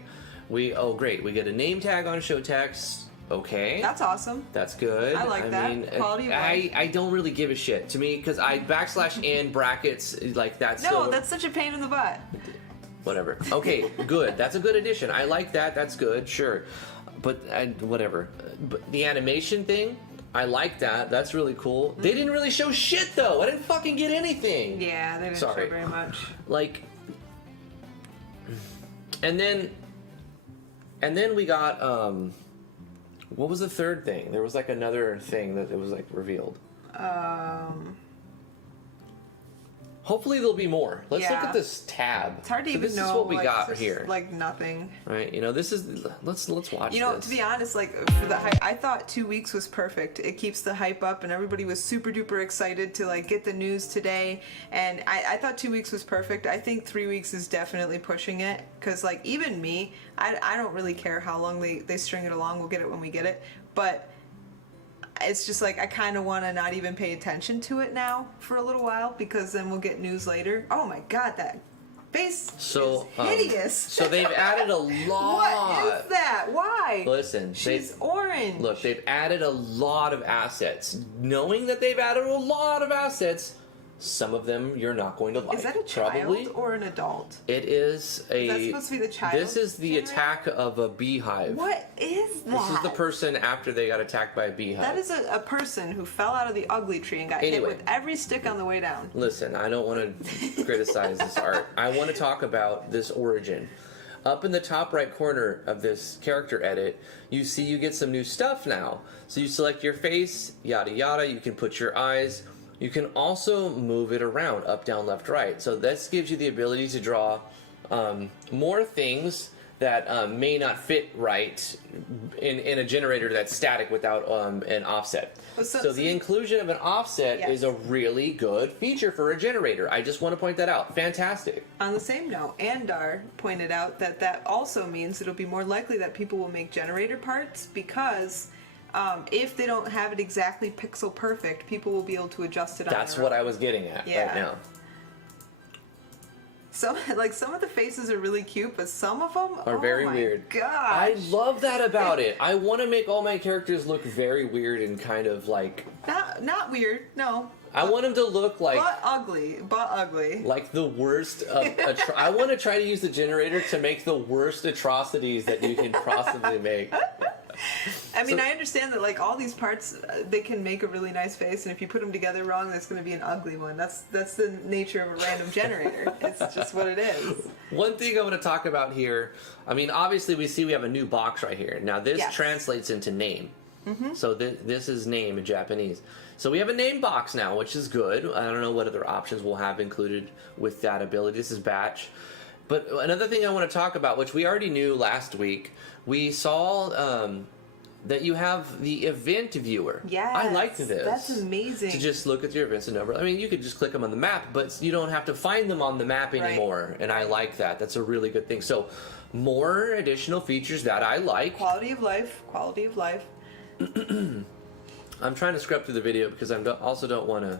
Great, we get a name tag on show text. Okay, that's awesome. That's good. I like that. Mean, quality of life. I don't really give a shit. To me, because I / brackets like that's no, that's such a pain in the butt. Whatever. Okay, good. That's a good addition. I like that. That's good. Sure. But whatever. But the animation thing, I like that. That's really cool. Mm-hmm. They didn't really show shit though. I didn't fucking get anything. Yeah, they didn't show very much. Like, and then we got what was the third thing? There was like another thing that it was like revealed. Hopefully there'll be more. Let's look at this tab. It's hard to even know. This is what we got here. Like nothing. Right. You know, this is. Let's watch. You know, this. to be honest, like for the hype, I thought 2 weeks was perfect. It keeps the hype up, and everybody was super duper excited to like get the news today. And I thought 2 weeks was perfect. I think 3 weeks is definitely pushing it, because like even me, I don't really care how long they string it along. We'll get it when we get it. But it's just like I kind of want to not even pay attention to it now for a little while, because then we'll get news later. Oh my god, that face is hideous. So they've added a lot. What is that? Why? Listen, she's orange. Look, they've added a lot of assets. Knowing that they've added a lot of assets, Some of them you're not going to like. Is that a child probably. or an adult? It is a. Is that supposed to be the child? This is the attack of a beehive. What is that? This is the person after they got attacked by a beehive. That is a person who fell out of the ugly tree and got hit with every stick on the way down. Listen, I don't want to criticize this art. I want to talk about this origin. Up in the top right corner of this character edit, you see you get some new stuff now. So you select your face, yada yada, you can put your eyes. You can also move it around, up, down, left, right. So this gives you the ability to draw more things that may not fit right in a generator that's static without an offset. So the inclusion of an offset is a really good feature for a generator. I just want to point that out. Fantastic. On the same note, Andar pointed out that that also means it'll be more likely that people will make generator parts because if they don't have it exactly pixel perfect, people will be able to adjust it on That's their what own. I was getting at right now. So, like, some of the faces are really cute, but some of them are very weird. Gosh. I love that about it. I want to make all my characters look very weird and kind of like... Not weird, no. I want them to look like... But ugly. Like the worst of... I want to try to use the generator to make the worst atrocities that you can possibly make. I mean, I understand that, like, all these parts, they can make a really nice face, and if you put them together wrong, there's going to be an ugly one. That's the nature of a random generator. It's just what it is. One thing I want to talk about here, I mean, obviously we have a new box right here. Now, this translates into name. Mm-hmm. So this is name in Japanese. So we have a name box now, which is good. I don't know what other options we'll have included with that ability. This is batch. But another thing I want to talk about, which we already knew last week, we saw that you have the event viewer. Yes, I liked this. That's amazing. To just look at your events and number. I mean, you could just click them on the map, but you don't have to find them on the map anymore. Right. And I like that. That's a really good thing. So more additional features that I like. Quality of life. I'm trying to scrub through the video because I also don't want to...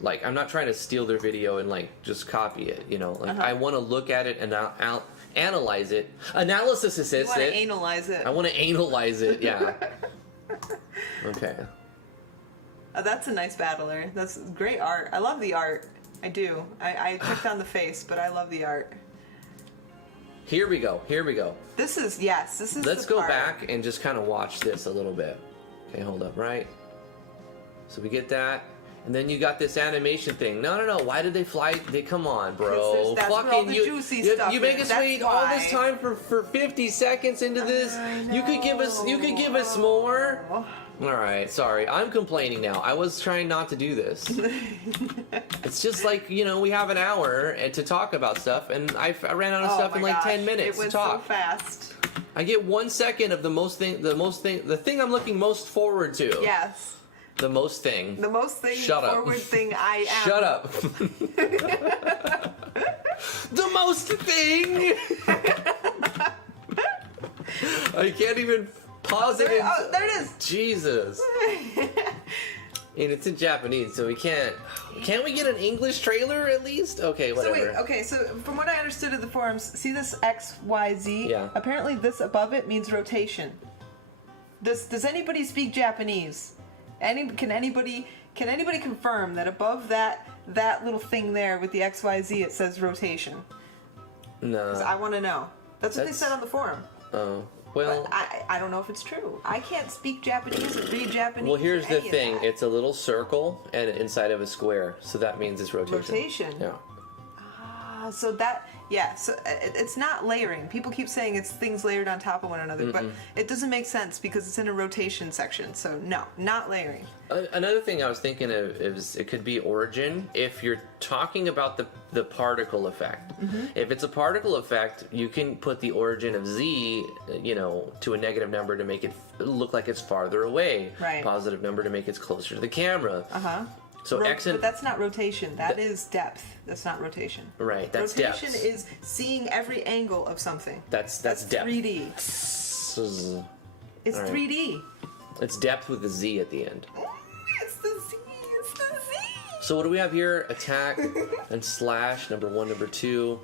Like, I'm not trying to steal their video and, like, just copy it, you know? Like, I want to look at it and analyze it. Analysis assists it. You want to analyze it. I want to analyze it, yeah. Okay. That's a nice battler. That's great art. I love the art. I do. I clicked on the face, but I love the art. Here we go. This is Let's go back and just kind of watch this a little bit. Okay, hold up, right? So we get that. And then you got this animation thing. No. Why did they fly? Come on, bro. That's where all the juicy stuff you make is. us wait all this time for 50 seconds into this. You could give us more. All right, sorry. I'm complaining now. I was trying not to do this. It's just like, you know, we have an hour to talk about stuff, and I ran out of stuff in like 10 minutes to talk. It was so fast. I get 1 second of the thing I'm looking most forward to. Yes. The most thing. Shut up. Forward thing I am. Shut up. The most thing. I can't even pause it. There it is. Jesus. And it's in Japanese, so we can't. Can't we get an English trailer at least? Okay, whatever. So from what I understood of the forums, see this XYZ? Yeah. Apparently this above it means rotation. Does anybody speak Japanese? Can anybody confirm that above that little thing there with the XYZ it says rotation? No. 'Cause I want to know. That's what they said on the forum. Oh. Well, but I don't know if it's true. I can't speak Japanese and read Japanese. Well, here's the thing. It's a little circle and inside of a square, so that means it's rotation. Rotation. Yeah. So it's not layering. People keep saying it's things layered on top of one another, but it doesn't make sense because it's in a rotation section. So no, not layering. Another thing I was thinking of is it could be origin if you're talking about the particle effect. If it's a particle effect, you can put the origin of Z, you know, to a negative number to make it look like it's farther away. Right. Positive number to make it closer to the camera. So but that's not rotation. That is depth. That's not rotation. Right. That's rotation depth. is seeing every angle of something. That's depth. 3D. It's right. 3D. It's depth with a Z at the end. It's the Z. It's the Z. So what do we have here? Attack and slash. Number 1, number 2.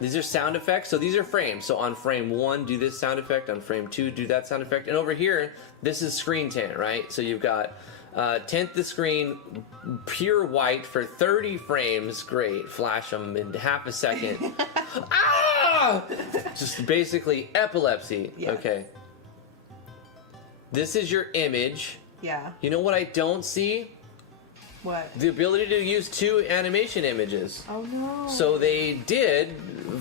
These are sound effects. So these are frames. So on frame 1, do this sound effect. On frame 2, do that sound effect. And over here, this is screen tint, right? So you've got Tint the screen pure white for 30 frames. Great. Flash them in half a second. Ah! Just basically epilepsy. Yeah. Okay. This is your image. Yeah. You know what I don't see? What? The ability to use 2 animation images. Oh no. So they did,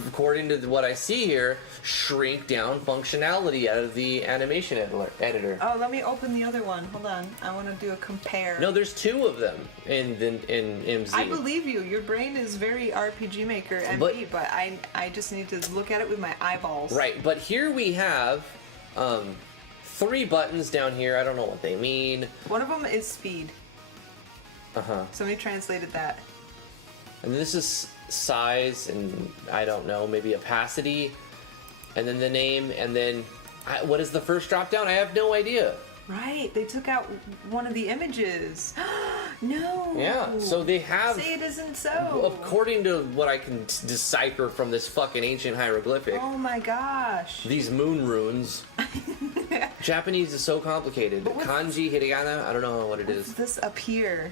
according to what I see here, shrink down functionality out of the animation editor. Oh, let me open the other one. Hold on. I want to do a compare. No, there's 2 of them in MZ. I believe you. Your brain is very RPG Maker MV, but I just need to look at it with my eyeballs. Right, but here we have 3 buttons down here. I don't know what they mean. One of them is speed. Uh-huh. Somebody translated that. And this is size, and I don't know, maybe opacity, and then the name, and then what is the first drop down? I have no idea. Right, they took out one of the images. No. Yeah, so they have. Say it isn't so. According to what I can decipher from this fucking ancient hieroglyphic, Oh my gosh. these moon runes. Japanese is so complicated. But what's- Kanji, hiragana, I don't know what it What's is. this up here?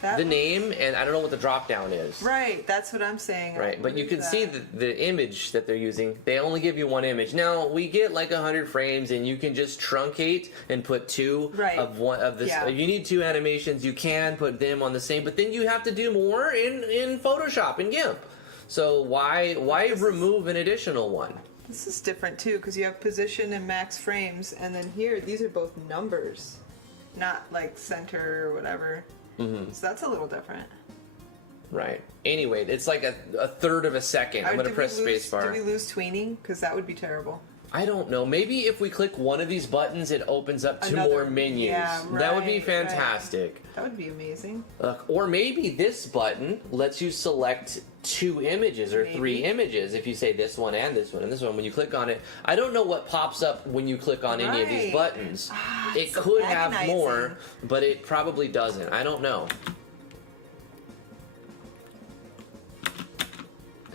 That The one? name, and I don't know what the drop down is. Right, that's what I'm saying. Right, but What you is can that? see the image that they're using. They only give you 1 image. Now we get like 100 frames, and you can just truncate and put 2 Right. of one of this. Yeah. If you need 2 animations, you can put them on the same, but then you have to do more in Photoshop and GIMP. So why remove an additional one? This is different too, because you have position and max frames, and then here, these are both numbers, not like center or whatever. Mm-hmm. So that's a little different. Right. Anyway, it's like a third of a second. I'm gonna press spacebar. Did we lose tweening? Because that would be terrible. I don't know. Maybe if we click one of these buttons, it opens up to Another- more menus. yeah, That would be right, fantastic. That would be amazing. Or maybe this button lets you select 2 images or 3 Maybe. images if you say this one and this one and this one. When you click on it, I don't know what pops up when you click on any of these Right. buttons. It it's so could have agonizing. more, but it probably doesn't. I don't know.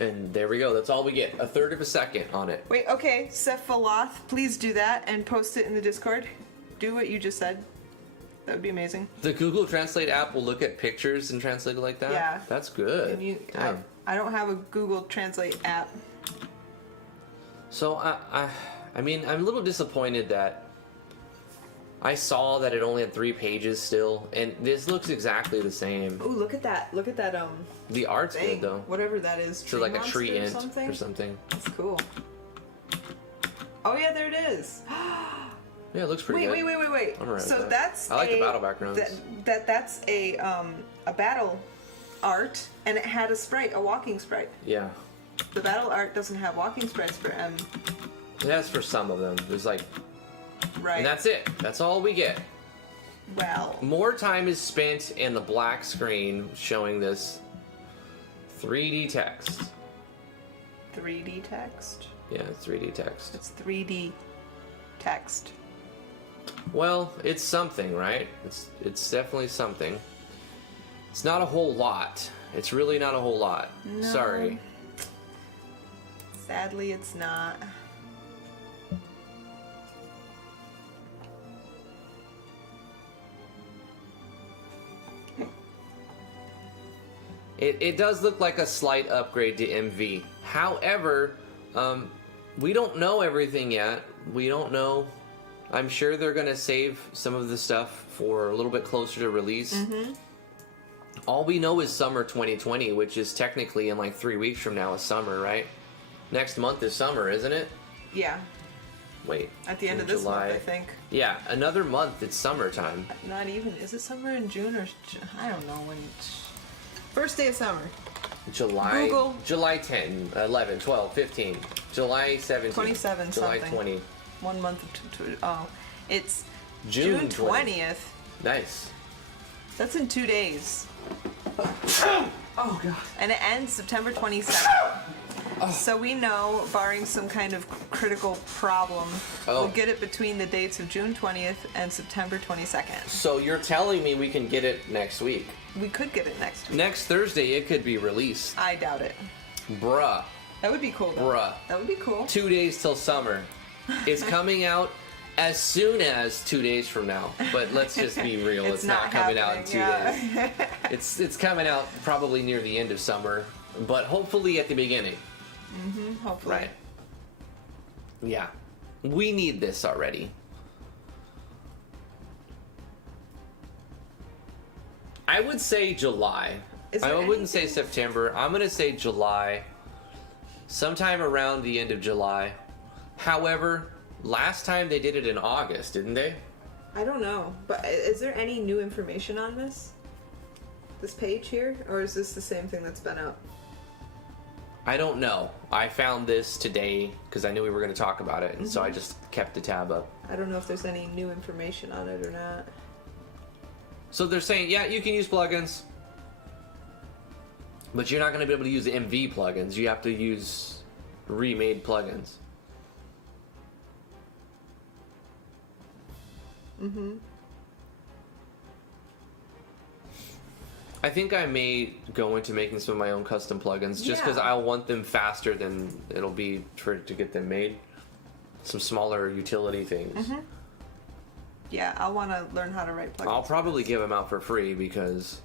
And there we go. That's all we get. A third of a second on it. Wait, okay, Cephaloth, please do that and post it in the Discord. Do what you just said. That would be amazing. The Google Translate app will look at pictures and translate it like that? Yeah. That's good. And you, Yeah. I don't have a Google Translate app. So I mean, I'm a little disappointed that I saw that it only had 3 pages still, and this looks exactly the same. Ooh, look at that. Look at that, The art's thing. good though. Whatever that is. So like a monster tree or ant something? or something. That's cool. Oh yeah, there it is. Yeah, it looks pretty Wait, good. wait. I'm alright So with that. that's I like the battle backgrounds. That's a battle art, and it had a sprite, a walking sprite. Yeah. The battle art doesn't have walking sprites for M. That's for some of them. There's like, Right. and that's it. That's all we get. Well. More time is spent in the black screen showing this 3D text. 3D text. Yeah, it's 3D text. It's 3D text. Well, it's something, right? It's definitely something. It's not a whole lot. It's really not a whole lot. No. Sorry. Sadly, it's not. It does look like a slight upgrade to MV. However, we don't know everything yet. We don't know. I'm sure they're going to save some of the stuff for a little bit closer to release. Mm-hmm. All we know is summer 2020, which is technically in like 3 weeks from now is summer, right? Next month is summer, isn't it? Yeah. Wait. At the end of June, this July. month, I think. Yeah, another month. It's summertime. Not even. Is it summer in June or I don't know when? First day of summer. July. Google. July 10, 11, 12, 15. July 17. 27 July something. 20. 1 month of it's June 20th. Nice. That's in 2 days. Oh god. And it ends September 22nd. So we know, barring some kind of critical problem, we'll get it between the dates of June 20th and September 22nd. So you're telling me we can get it next week? We could get it next week. Next Thursday it could be released. I doubt it. Bruh. That would be cool, though. Bruh. That would be cool. 2 days till summer. It's coming out as soon as 2 days from now. But let's just be real. It's not coming out in 2 days. It's coming out probably near the end of summer, but hopefully at the beginning. Hopefully. Right. Yeah. We need this already. I would say July. I wouldn't say September. I'm going to say July. Sometime around the end of July. However, last time they did it in August, didn't they? I don't know, but is there any new information on this? This page here? Or is this the same thing that's been up? I don't know. I found this today because I knew we were going to talk about it, and so I just kept the tab up. I don't know if there's any new information on it or not. So they're saying, yeah, you can use plugins, but you're not going to be able to use MV plugins. You have to use remade plugins. I think I may go into making some of my own custom plugins just because I'll want them faster than it'll be to get them made. Some smaller utility things. Yeah, I want to learn how to write plugins. I'll probably give them out for free because...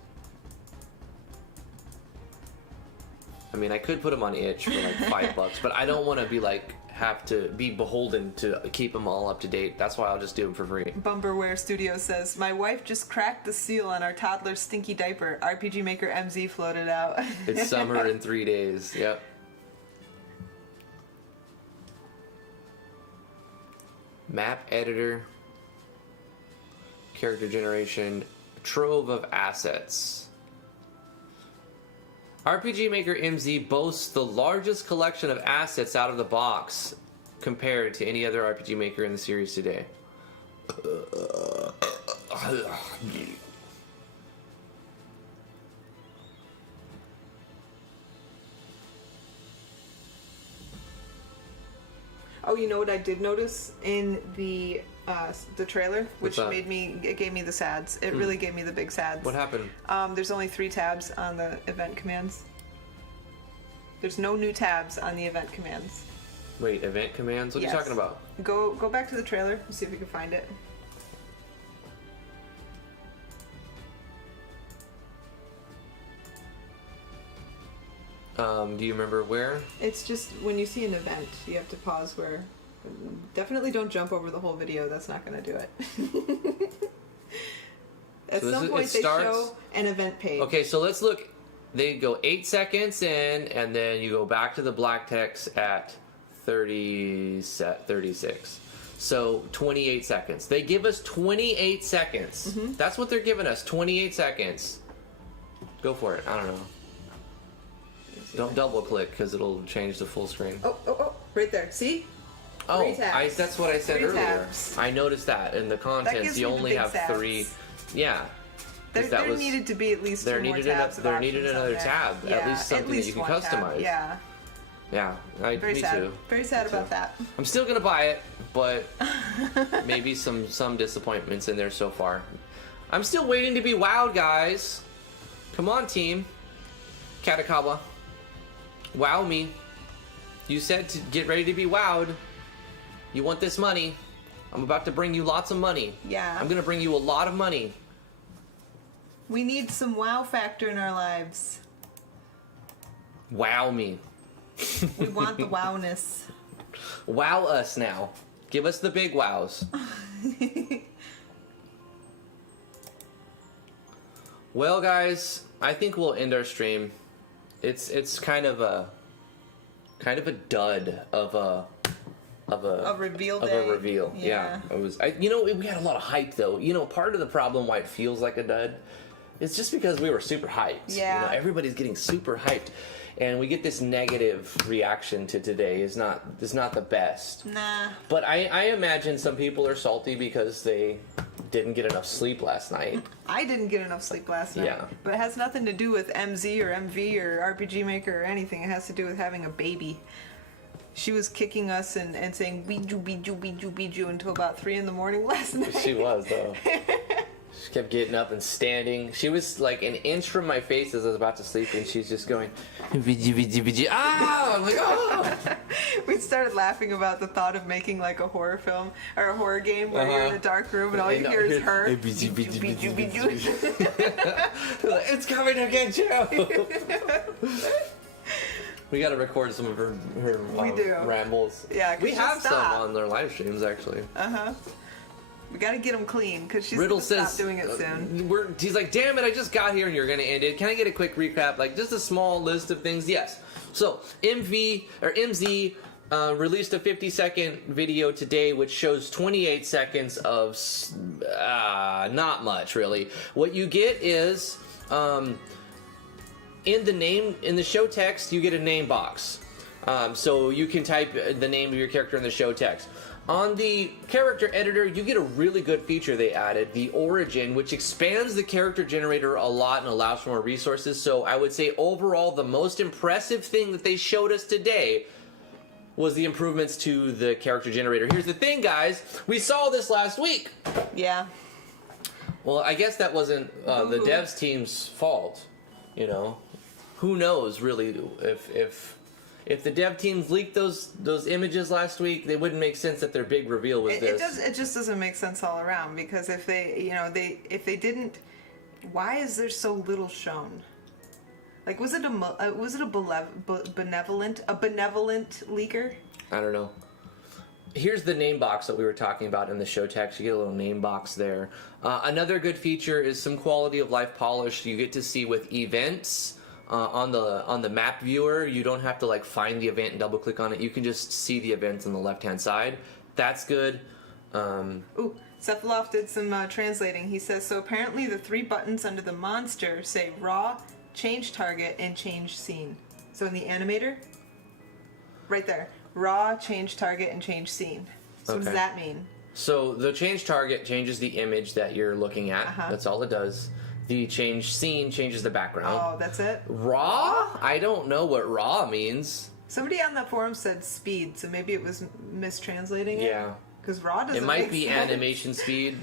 I mean, I could put them on itch for like $5, but I don't want to be like... have to be beholden to keep them all up to date. That's why I'll just do them for free. Bumperware Studio says, my wife just cracked the seal on our toddler's stinky diaper. RPG Maker MZ floated out. It's summer in 3 days. Yep. Map editor. Character generation. Trove of assets. RPG Maker MZ boasts the largest collection of assets out of the box compared to any other RPG Maker in the series today. Oh, you know what I did notice in the trailer, which What's that? it gave me the sads. It really gave me the big sads. What happened? There's only 3 tabs on the event commands. There's no new tabs on the event commands. Wait, event commands? What are you talking about? Go back to the trailer and see if we can find it. Do you remember where? It's just when you see an event, you have to pause where... Definitely don't jump over the whole video. That's not going to do it. At some point they show an event page. Okay, so let's look. They go 8 seconds in, and then you go back to the black text at 36. So 28 seconds. They give us 28 seconds. That's what they're giving us, 28 seconds. Go for it. I don't know. Don't double click because it'll change the full screen. Oh, right there. See? Oh, that's what I said 3 earlier. tabs. I noticed that in the contents you only have 3. Yeah. There needed to be at least 2 more tabs. There needed another tab. Yeah, at least something that you can customize. Yeah. Yeah. Very me sad. too. Very sad about that. I'm still gonna buy it, but maybe some disappointments in there so far. I'm still waiting to be wowed, guys. Come on, team. Katakaba. Wow me. You said to get ready to be wowed. You want this money. I'm about to bring you lots of money. Yeah. I'm gonna bring you a lot of money. We need some wow factor in our lives. Wow me. We want the wowness. Wow us now. Give us the big wows. Well, guys, I think we'll end our stream. It's kind of a dud of a reveal of day. a reveal. Yeah. It was. We had a lot of hype though. Part of the problem why it feels like a dud is just because we were super hyped. Yeah. Everybody's getting super hyped, and we get this negative reaction to today is not the best. Nah. But I imagine some people are salty because they didn't get enough sleep last night. I didn't get enough sleep last night. Yeah. But it has nothing to do with MZ or MV or RPG Maker or anything. It has to do with having a baby. She was kicking us and saying Biju, Biju, Biju, Biju until about 3 in the morning last night. She was, though. She kept getting up and standing. She was like an inch from my face as I was about to sleep, and she's just going, ah! I'm like, oh! We started laughing about the thought of making like a horror film or a horror game where you're in a dark room and all you hear is her. It's coming to get you! We gotta record some of her We do. rambles. Yeah, 'cause we she'll have some stop. on their live streams actually. We gotta get them clean because she's Riddle gonna says, stop doing it soon. He's like, damn it, I just got here and you're gonna end it. Can I get a quick recap? Like, just a small list of things? Yes. So, MZ released a 50-second video today, which shows 28 seconds of not much, really. What you get is, in the show text, you get a name box. So you can type the name of your character in the show text. On the character editor, you get a really good feature they added, the Origin, which expands the character generator a lot and allows for more resources. So I would say overall, the most impressive thing that they showed us today was the improvements to the character generator. Here's the thing, guys. We saw this last week. Yeah. Well, I guess that wasn't the devs team's fault, you know. Who knows, really, if the dev teams leaked those images last week, it wouldn't make sense that their big reveal was this. It just doesn't make sense all around because if they didn't, why is there so little shown? Like, was it a benevolent leaker? I don't know. Here's the name box that we were talking about in the show text. You get a little name box there. Another good feature is some quality of life polish you get to see with events. On the map viewer, you don't have to like find the event and double click on it. You can just see the events on the left hand side. That's good. Ooh, Cephalov did some translating. He says, so apparently the 3 buttons under the monster say raw, change target, and change scene. So in the animator, right there, raw, change target, and change scene. So what does that mean? So the change target changes the image that you're looking at. Uh-huh. That's all it does. The change scene changes the background. Oh, that's it? Raw? I don't know what raw means. Somebody on that forum said speed, so maybe it was mistranslating it. Yeah. Because raw doesn't It might make be sense. animation speed.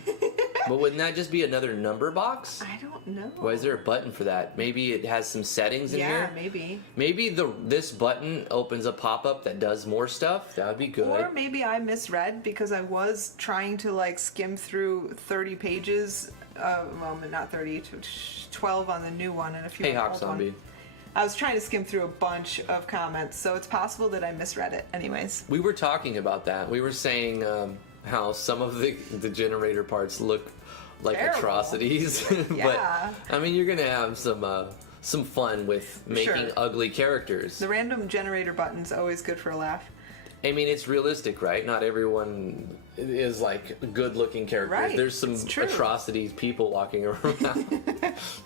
But wouldn't that just be another number box? I don't know. Why is there a button for that? Maybe it has some settings in here? Yeah, maybe. Maybe this button opens a pop-up that does more stuff. That would be good. Or maybe I misread because I was trying to like skim through 30 pages. Well, not 30, 12 on the new one and a few Hey, on the Hawk old Zombie. one. I was trying to skim through a bunch of comments, so it's possible that I misread it. Anyways. We were talking about that. We were saying how some of the generator parts look like Terrible. atrocities. Yeah. But, I mean, you're going to have some fun with making Sure. ugly characters. The random generator button's always good for a laugh. I mean, it's realistic, right? Not everyone is like good-looking characters. Right, There's some it's true. atrocities, people walking around.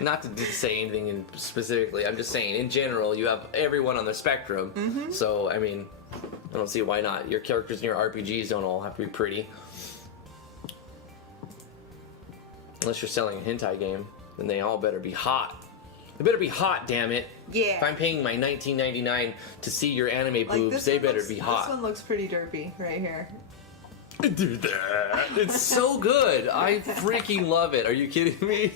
Not to say anything specifically. I'm just saying, in general, you have everyone on the spectrum. Mm-hmm. So, I mean, I don't see why not. Your characters in your RPGs don't all have to be pretty. Unless you're selling a hentai game, then they all better be hot. They better be hot, damn it. Yeah. If I'm paying my $19.99 to see your anime Like, boobs, this they one better looks- be hot. This one looks pretty derpy right here. Do that. It's so good. I freaking love it. Are you kidding me?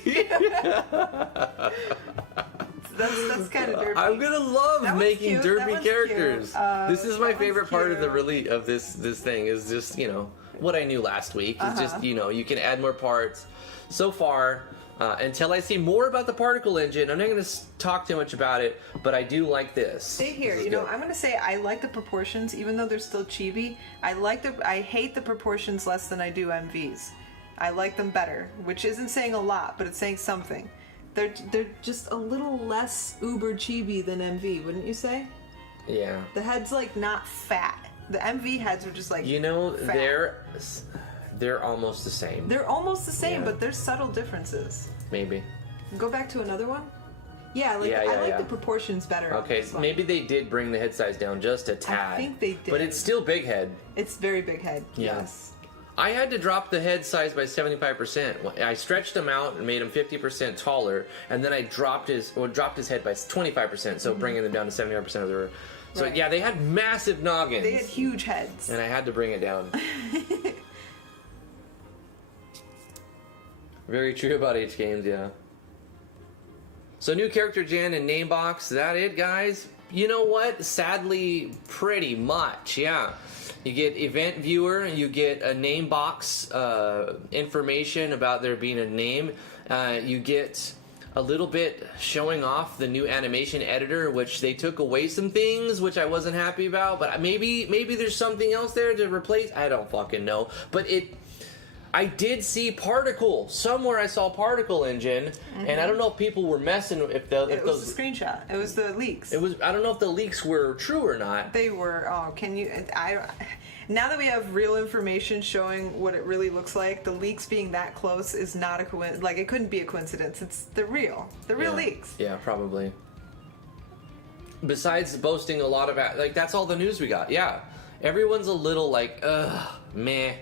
That's kind of derpy. I'm gonna love That one's making cute. That derpy one's characters. cute. This is my That one's favorite part of the cute. release of this thing is just, you know, what I knew last week. It's just, you know, you can add more parts. So far, until I see more about the particle engine, I'm not going to talk too much about it, but I do like this. Stay here. This is You know, good. I'm gonna say I like the proportions, even though they're still chibi. I hate the proportions less than I do MVs. I like them better, which isn't saying a lot, but it's saying something. They're just a little less uber chibi than MV, wouldn't you say? Yeah. The head's like not fat. The MV heads are just like, You know, fat. they're almost the same. They're almost the same, Yeah. but there's subtle differences. Maybe. Go back to another one. Yeah, like Yeah, I like yeah. the proportions better. on Okay, this one. maybe they did bring the head size down just a tad. think they did. But it's still big head. It's very big head. Yeah. Yes. I had to drop the head size by 75%. I stretched him out and made him 50% taller, and then I dropped his head by 25%, so bringing them down to 75% of the. So Right. yeah, they had massive noggins, They had huge heads. and I had to bring it down. Very true about H games, yeah. So new character gen and name box, that it, guys? You know what? Sadly, pretty much, yeah. You get event viewer, you get a name box information about there being a name. You get a little bit showing off the new animation editor, which they took away some things, which I wasn't happy about. But maybe there's something else there to replace. I don't fucking know. But I did see Particle somewhere. I saw Particle Engine, and I don't know if people were messing. It was the screenshot. It was the leaks. It was. I don't know if the leaks were true or not. They were. Oh, can you? Now that we have real information showing what it really looks like, the leaks being that close is not a coincidence. Like, it couldn't be a coincidence. It's the real leaks. Yeah, probably. Besides boasting a lot of like, that's all the news we got. Yeah, everyone's a little like, meh.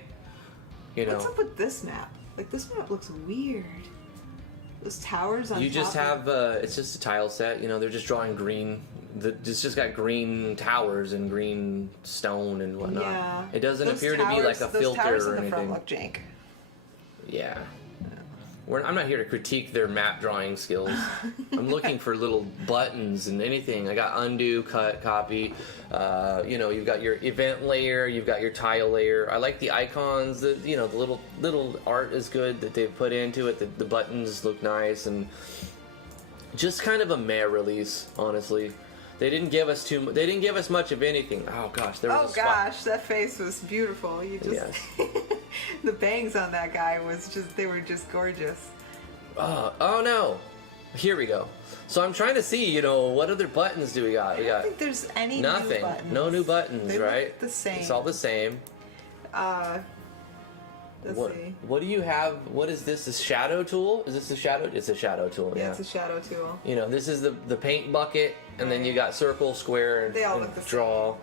You know. What's up with this map? Like, this map looks weird. Those towers on top. You just have it's just a tile set. You know, they're just drawing green. It's just got green towers and green stone and whatnot. Yeah. It doesn't appear to be like a filter or anything. Those towers in the front look jank. Yeah. I'm not here to critique their map drawing skills. I'm looking for little buttons and anything. I got undo, cut, copy. You know, you've got your event layer, you've got your tile layer. I like the icons. The little art is good that they've put into it. The buttons look nice, and just kind of a meh release, honestly. They didn't give us They didn't give us much of anything. Oh gosh, there was a spot. Oh gosh, that face was beautiful. You just yes. The bangs on that guy they were just gorgeous. Oh no. Here we go. So I'm trying to see, you know, what other buttons do we got? I don't think there's any nothing. New buttons. No new buttons, they right? Look the same. It's all the same. Let's see. What do you have? What is this? A shadow tool? Is this a shadow? It's a shadow tool. Yeah, it's a shadow tool. You know, this is the paint bucket, and then you got circle, square, and, they all look the draw.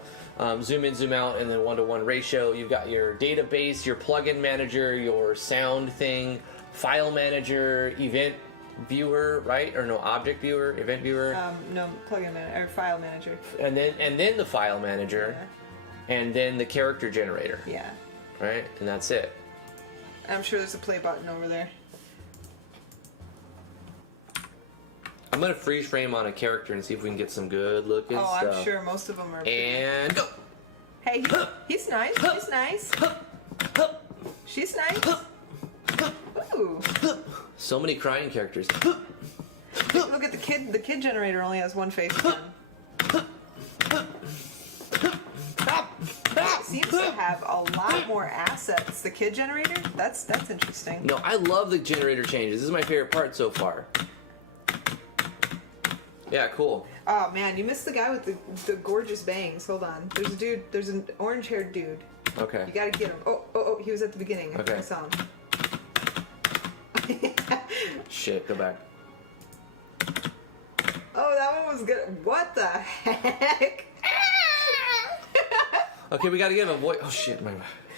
Zoom in, zoom out, and then 1-to-1 ratio. You've got your database, your plugin manager, your sound thing, file manager, event viewer, right? Or no, object viewer, event viewer. No, plugin manager or file manager. And then the file manager, and then the character generator. Yeah. Right, and that's it. I'm sure there's a play button over there. I'm gonna freeze frame on a character and see if we can get some good looking stuff. Oh, I'm sure most of them are. And go. Hey, he's nice. He's nice. She's nice. Ooh. So many crying characters. Look at the kid. The kid generator only has one face. It seems to have a lot more assets. The kid generator. That's interesting. No, I love the generator changes. This is my favorite part so far. Yeah, cool. Oh man, you missed the guy with the gorgeous bangs. Hold on. There's a dude. There's an orange-haired dude. Okay. You gotta get him. Oh! He was at the beginning. Okay. I saw him. Shit, go back. Oh, that one was good. What the heck? Okay, we gotta give him a voice. Oh shit,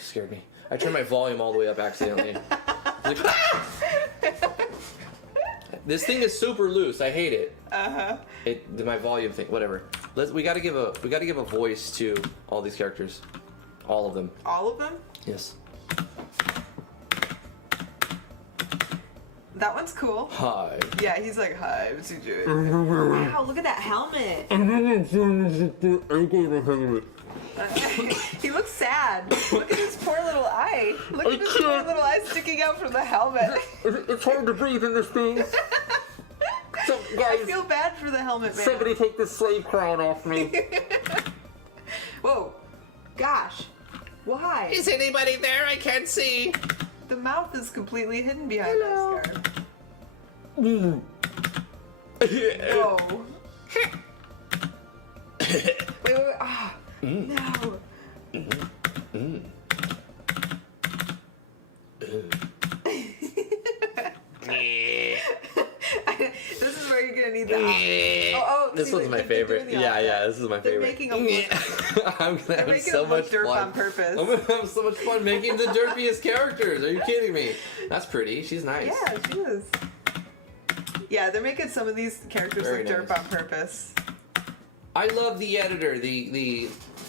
scared me. I turned my volume all the way up accidentally. This thing is super loose. I hate it. My volume thing, whatever. We gotta give a voice to all these characters, all of them. All of them? Yes. That one's cool. Hi. Yeah, he's like, hi, what's he doing? Wow, look at that helmet. He looks sad. Look at his poor little eye. Look at his poor little eye sticking out from the helmet. It's hard to breathe in this thing. So, guys, I feel bad for the helmet man. Somebody take this slave crown off me. Whoa. Gosh. Why? Is anybody there? I can't see. The mouth is completely hidden behind that scarf. Whoa. Wait. Ah. No. This is where you're gonna need the. This one's my favorite. Yeah, this is my favorite. They're making a I'm gonna have so much derp fun on purpose. I'm gonna have so much fun making the derpiest characters. Are you kidding me? That's pretty. She's nice. Yeah, she is. Yeah, they're making some of these characters Very look derp nice. on purpose. I love the editor.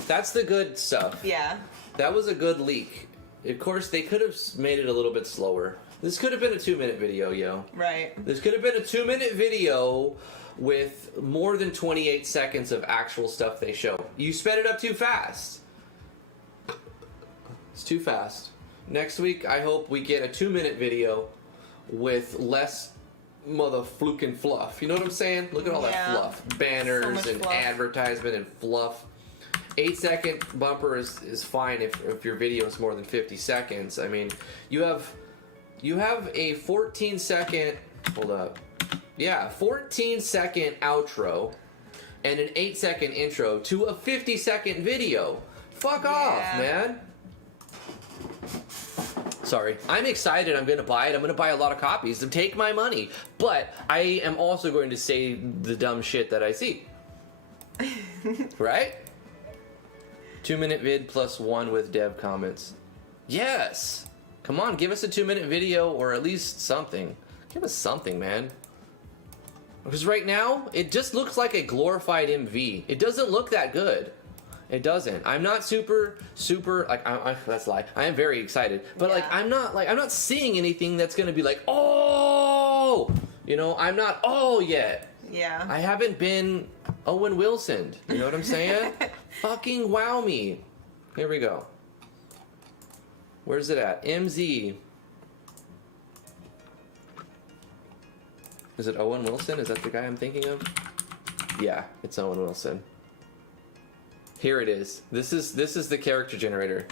That's the good stuff. Yeah. That was a good leak. Of course, they could have made it a little bit slower. This could have been a 2-minute video, yo. Right. This could have been a 2-minute video with more than 28 seconds of actual stuff they show. You sped it up too fast. It's too fast. Next week, I hope we get a 2-minute video with less motherflukin' fluff. You know what I'm saying? Look at all that fluff. Banners so and fluff. advertisement and fluff. 8-second bumper is fine if your video is more than 50 seconds. I mean, you have a 14-second, hold up. Yeah, 14-second outro and an 8-second intro to a 50-second video. Fuck off, man. Sorry. I'm excited. I'm going to buy it. I'm going to buy a lot of copies to take my money. But I am also going to say the dumb shit that I see. Right? 2-minute vid plus 1 with dev comments. Yes! Come on, give us a 2-minute video or at least something. Give us something, man. Because right now, it just looks like a glorified MV. It doesn't look that good. It doesn't. I'm not super, like, that's a lie. I am very excited. But, I'm not seeing anything that's going to be like, oh! You know, I'm not yet. Yeah. I haven't been Owen Wilson. You know what I'm saying? Fucking wow me. Here we go. Where's it at? MZ. Is it Owen Wilson? Is that the guy I'm thinking of? Yeah, it's Owen Wilson. Here it is. This is the character generator.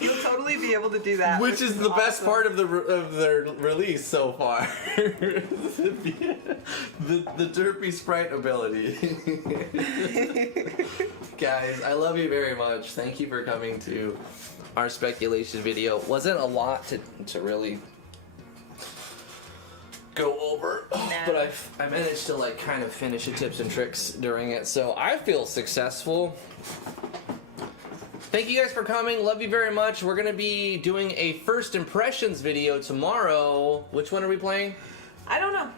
You'll totally be able to do that. Which is the best part of their release so far. the derpy sprite ability. Guys, I love you very much. Thank you for coming to our speculation video. Wasn't a lot to really go over, but I managed to like kind of finish the tips and tricks during it, so I feel successful. Thank you guys for coming. Love you very much. We're gonna be doing a first impressions video tomorrow. Which one are we playing? I don't know.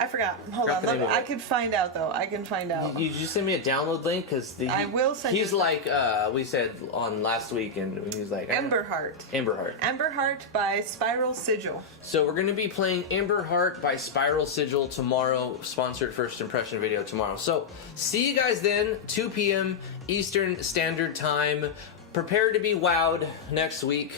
I forgot. Hold on. I can find out though. I can find out. You just send me a download link because I will send. He's like we said on last week, and he's like Emberheart. Emberheart. Emberheart by Spiral Sigil. So we're gonna be playing Emberheart by Spiral Sigil tomorrow. Sponsored first impression video tomorrow. So see you guys then. 2 p.m. Eastern Standard Time. Prepare to be wowed next week.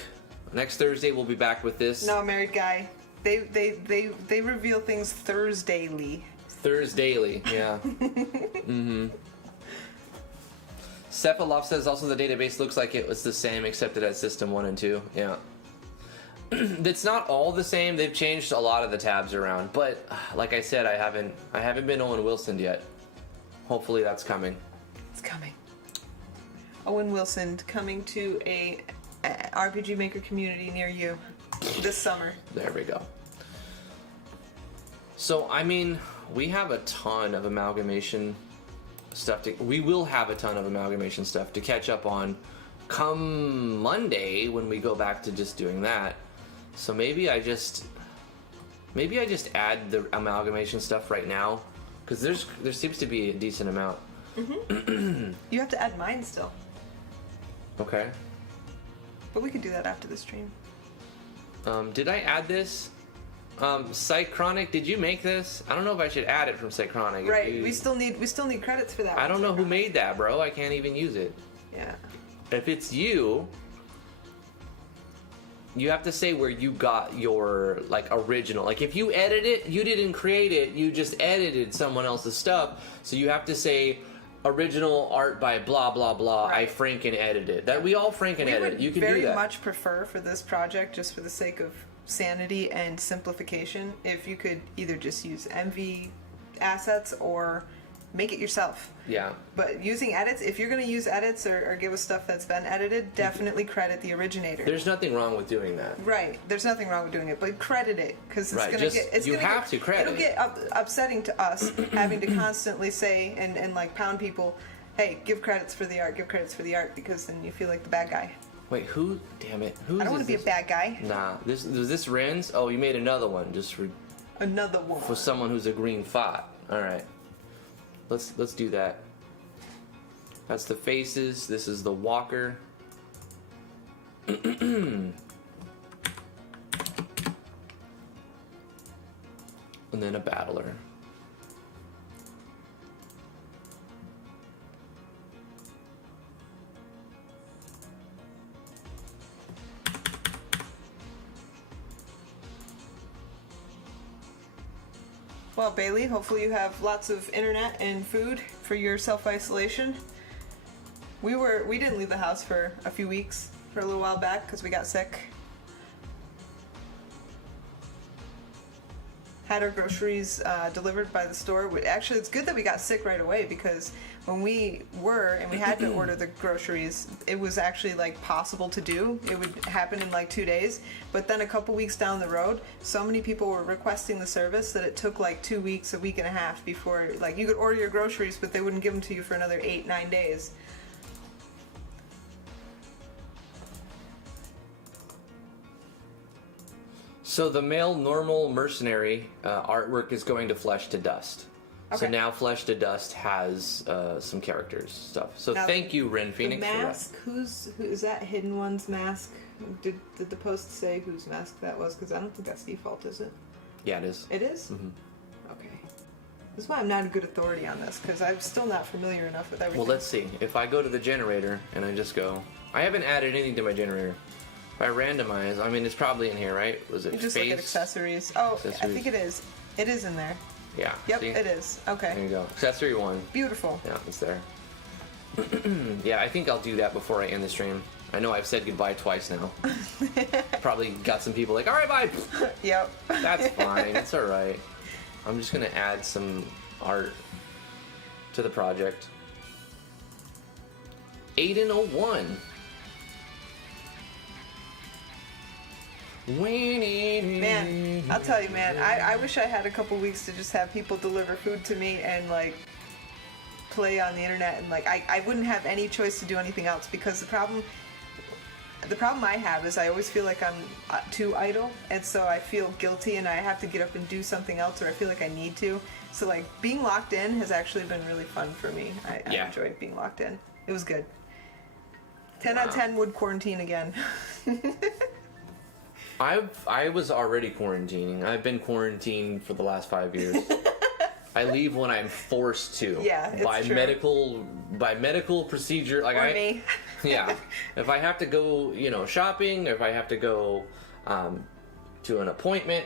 Next Thursday we'll be back with this. No, married guy. They reveal things Thursdayly. Thursdayly, yeah. Mm-hmm. Cephalov says also the database looks like it was the same except it has system 1 and 2. Yeah. It's not all the same. They've changed a lot of the tabs around, but like I said, I haven't been Owen Wilson yet. Hopefully that's coming. It's coming. Owen Wilson coming to a RPG Maker community near you this summer. There we go. So, I mean, we have a ton of amalgamation stuff we will have a ton of amalgamation stuff to catch up on come Monday when we go back to just doing that. So maybe I just add the amalgamation stuff right now because there seems to be a decent amount. Mm-hmm. You have to add mine still. Okay. But we could do that after the stream. Did I add this? Psychronic, did you make this? I don't know if I should add it from Psychronic. Right, we still need credits for that. I don't know who made that, bro. I can't even use it. Yeah. If it's you have to say where you got your like original. Like if you edit it, you didn't create it, you just edited someone else's stuff. So you have to say original art by blah blah blah. Right. I franken edited. That we all franken edit. You can do that. Very much prefer for this project, just for the sake of sanity and simplification, if you could either just use MV assets or make it yourself. Yeah. But using edits, if you're going to use edits or give us stuff that's been edited, definitely credit the originator. There's nothing wrong with doing that. Right. There's nothing wrong with doing it, but credit it because it's right. going to get. It's you gonna have get, to credit. It'll get upsetting to us having to constantly say and like pound people, hey, give credits for the art, because then you feel like the bad guy. Wait, who? Damn it! Who? I don't want to be a bad guy. Nah, was this Ren's? Oh, you made another one just for another one for someone who's a green fot. All right, let's do that. That's the faces. This is the walker. And then a battler. Well, Bailey, hopefully you have lots of internet and food for your self-isolation. We didn't leave the house for a few weeks, for a little while back, because we got sick. Had our groceries delivered by the store. Actually, it's good that we got sick right away, because when we had to order the groceries, it was actually like possible to do. It would happen in like 2 days. But then a couple weeks down the road, so many people were requesting the service that it took like 2 weeks, a week and a half before, like, you could order your groceries, but they wouldn't give them to you for another 8-9 days. So the male normal mercenary artwork is going to Flesh to Dust. Okay. So now Flesh to Dust has some characters stuff. So Now, thank you, Ren Phoenix, the mask, who is that Hidden One's mask? Did the post say whose mask that was? Because I don't think that's default, is it? Yeah, it is. It is? Mm-hmm. Okay. This is why I'm not a good authority on this, because I'm still not familiar enough with everything. Well, let's see. If I go to the generator and I just go... I haven't added anything to my generator. If I randomize, I mean, it's probably in here, right? Was it You just face? look at accessories. Oh, I Accessories. think it is. It is in there. Yeah. Yep, see? it is. There Okay. you go. Accessory 1. Beautiful. Yeah, it's there. Yeah, I think I'll do that before I end the stream. I know I've said goodbye twice now. Probably got some people like, alright, bye! Yep. That's fine. It's alright. I'm just going to add some art to the project. Aiden01. Man, I'll tell you, man, I wish I had a couple weeks to just have people deliver food to me and, like, play on the internet, and, like, I wouldn't have any choice to do anything else, because the problem I have is I always feel like I'm too idle, and so I feel guilty and I have to get up and do something else, or I feel like I need to. So, like, being locked in has actually been really fun for me. I enjoyed being locked in. It was good. 10 out of 10 would quarantine again. I was already quarantining. I've been quarantined for the last 5 years. I leave when I'm forced to. Yeah, it's by true. medical procedure. Like Me. Yeah. If I have to go, shopping, or if I have to go to an appointment,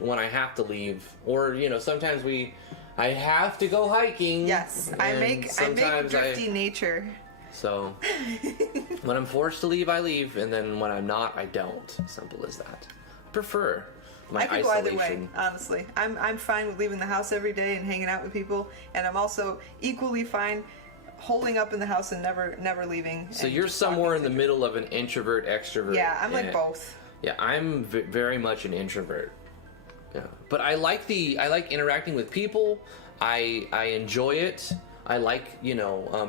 when I have to leave, or sometimes I have to go hiking. Yes, I make drifty nature. So, when I'm forced to leave, I leave, and then when I'm not, I don't. Simple as that. Prefer my I could isolation. go either way, honestly. I'm fine with leaving the house every day and hanging out with people, and I'm also equally fine holding up in the house and never leaving. So and you're just somewhere in talking the to middle of an introvert, extrovert. Yeah, I'm like both. Yeah, I'm very much an introvert. Yeah, but I like interacting with people. I enjoy it. I like,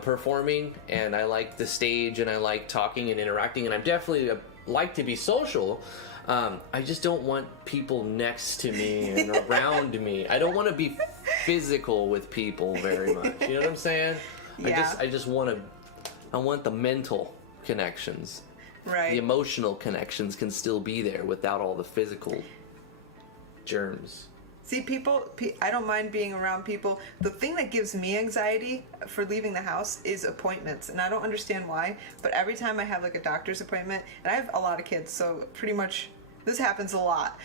performing, and I like the stage, and I like talking and interacting, and I'm definitely like to be social. I just don't want people next to me and around me. I don't want to be physical with people very much. You know what I'm saying? Yeah. I want the mental connections. Right. The emotional connections can still be there without all the physical germs. See, I don't mind being around people. The thing that gives me anxiety for leaving the house is appointments, and I don't understand why, but every time I have like a doctor's appointment, and I have a lot of kids, so pretty much this happens a lot,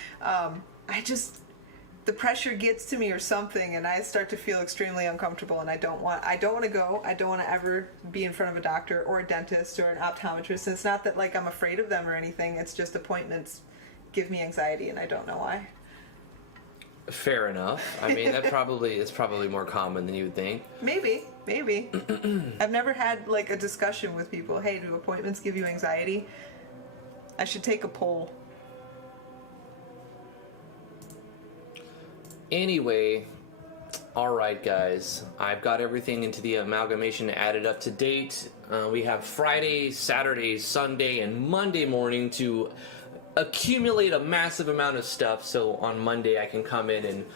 the pressure gets to me or something, and I start to feel extremely uncomfortable, and I don't want to go. I don't want to ever be in front of a doctor or a dentist or an optometrist. And it's not that like I'm afraid of them or anything. It's just appointments give me anxiety, and I don't know why. Fair enough. I mean, it's probably more common than you would think. Maybe. I've never had like a discussion with people. Hey, do appointments give you anxiety? I should take a poll. Anyway, alright guys, I've got everything into the amalgamation added up to date. We have Friday, Saturday, Sunday, and Monday morning to accumulate a massive amount of stuff, so on Monday I can come in and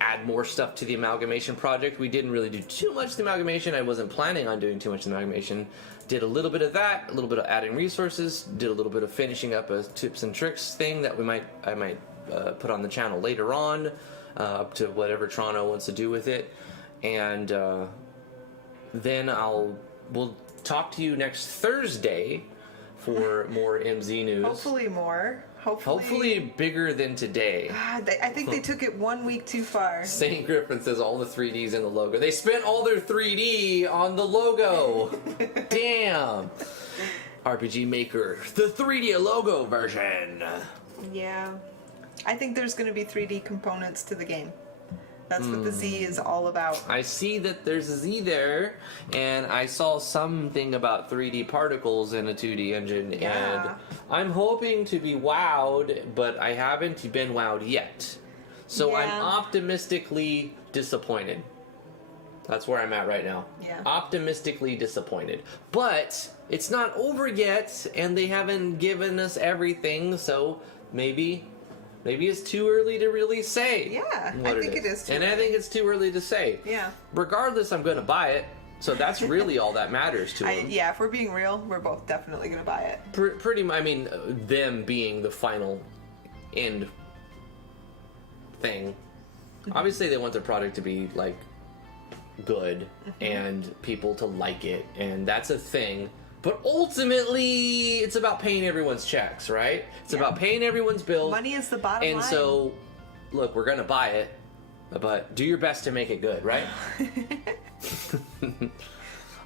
add more stuff to the Amalgamation project. We didn't really do too much to the Amalgamation. I wasn't planning on doing too much to the Amalgamation. Did a little bit of that, a little bit of adding resources, did a little bit of finishing up a tips and tricks thing that I might put on the channel later on, up to whatever Toronto wants to do with it. And then we'll talk to you next Thursday for more MZ news. Hopefully more. Hopefully bigger than today. I think they took it 1 week too far. St. Griffin says all the 3Ds in the logo. They spent all their 3D on the logo. Damn. RPG Maker, the 3D logo version. Yeah. I think there's going to be 3D components to the game. That's what the Z is all about. I see that there's a Z there, and I saw something about 3D particles in a 2D engine, Yeah. and I'm hoping to be wowed, but I haven't been wowed yet. So I'm Yeah. optimistically disappointed. That's where I'm at right now. Yeah. Optimistically disappointed. But it's not over yet, and they haven't given us everything, so maybe it's too early to really say. Yeah, what I think it is too And I early. think it's too early to say. Yeah. Regardless, I'm going to buy it. So that's really all that matters to them. Yeah, if we're being real, we're both definitely going to buy it. Pretty much, I mean, them being the final end thing. Obviously, they want their product to be, like, good and people to like it, and that's a thing. But ultimately, it's about paying everyone's checks, right? It's about paying everyone's bills. Money is the bottom line. And so, look, we're going to buy it, but do your best to make it good, right?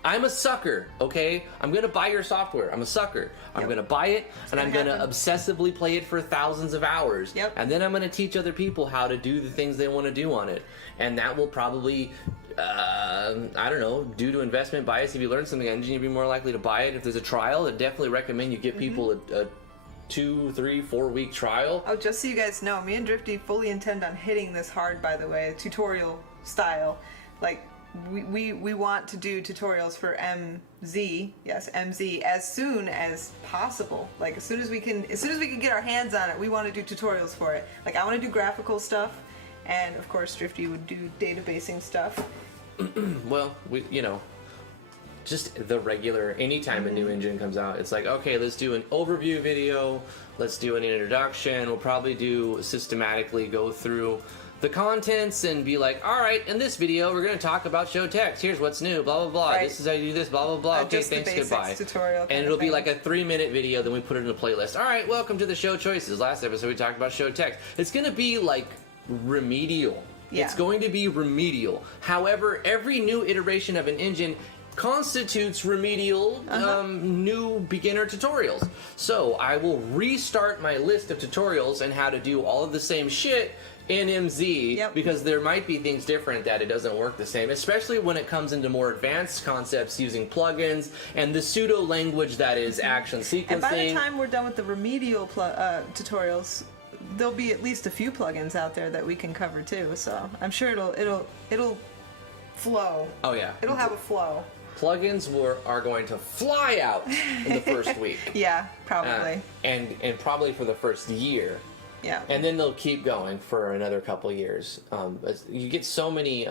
I'm a sucker, okay? I'm going to buy your software. I'm a sucker. I'm Yep. going to buy it, and I'm going to happen. obsessively play it for thousands of hours. Yep. And then I'm going to teach other people how to do the things they want to do on it. And that will probably, I don't know, due to investment bias, if you learn something engine, you'd be more likely to buy it. If there's a trial, I'd definitely recommend you give people a 2, 3, 4 week trial. Oh, just so you guys know, me and Drifty fully intend on hitting this hard, by the way, tutorial style. Like, we want to do tutorials for MZ, yes, MZ, as soon as possible. Like, as soon as we can get our hands on it, we want to do tutorials for it. Like, I want to do graphical stuff, and of course Drifty would do databasing stuff. Well, just the regular, anytime a new engine comes out, it's like, okay, let's do an overview video, let's do an introduction, we'll probably systematically go through the contents and be like, all right, in this video, we're going to talk about show text. Here's what's new, blah, blah, blah. Right. This is how you do this, blah, blah, blah. Okay, Just the thanks, basics goodbye. tutorial kind And of it'll be thing. like a 3-minute video, then we put it in a playlist. All right, welcome to the show choices. Last episode, we talked about show text. It's going to be like remedial. Yeah. It's going to be remedial. However, every new iteration of an engine constitutes remedial new beginner tutorials. So I will restart my list of tutorials and how to do all of the same shit in MZ, Yep. because there might be things different that it doesn't work the same, especially when it comes into more advanced concepts using plugins and the pseudo language that is action sequencing. And by the time we're done with the remedial tutorials, there'll be at least a few plugins out there that we can cover too. So I'm sure it'll flow. Oh yeah, It'll have a flow. plugins are going to fly out in the first week. Yeah, probably. And probably for the first year. Yeah. And then they'll keep going for another couple years. You get so many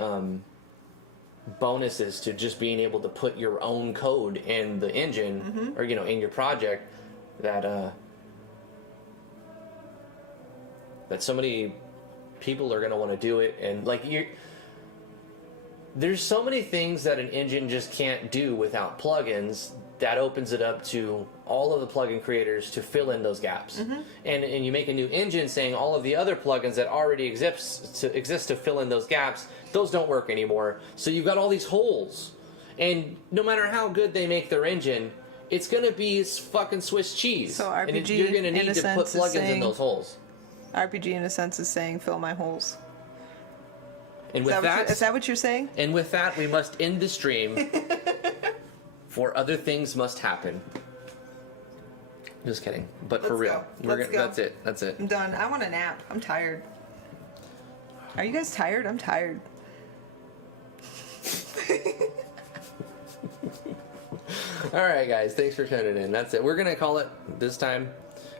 bonuses to just being able to put your own code in the engine, or in your project, that so many people are going to want to do it. And there's so many things that an engine just can't do without plugins. That opens it up to all of the plugin creators to fill in those gaps. And you make a new engine saying all of the other plugins that already exist to fill in those gaps, those don't work anymore. So you've got all these holes. And no matter how good they make their engine, it's going to be fucking Swiss cheese. So and RPG, you're going to in need a to put sense, is plugins in saying- those holes. RPG in a sense is saying fill my holes. And with Is that what you're saying? And with that, we must end the stream. For other things must happen. Just kidding, but for Let's real, go. Let's go. That's it. That's it. I'm done. I want a nap. I'm tired. Are you guys tired? I'm tired. All right, guys. Thanks for tuning in. That's it. We're gonna call it this time,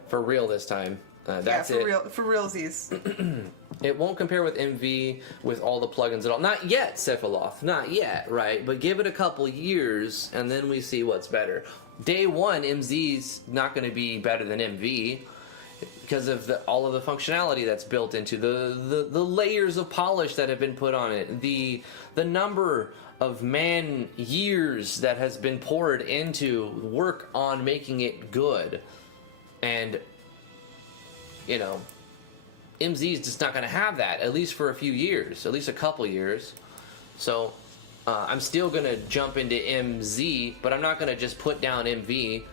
for real this time. That's for it. For realsies. It won't compare with MV with all the plugins at all. Not yet, Cephalov. Not yet, right? But give it a couple years, and then we see what's better. Day one, MZ's not going to be better than MV because of all of the functionality that's built into the layers of polish that have been put on it, the number of man years that has been poured into work on making it good, and you know, MZ is just not going to have that, at least for a few years, at least a couple years. So I'm still going to jump into MZ, but I'm not going to just put down MV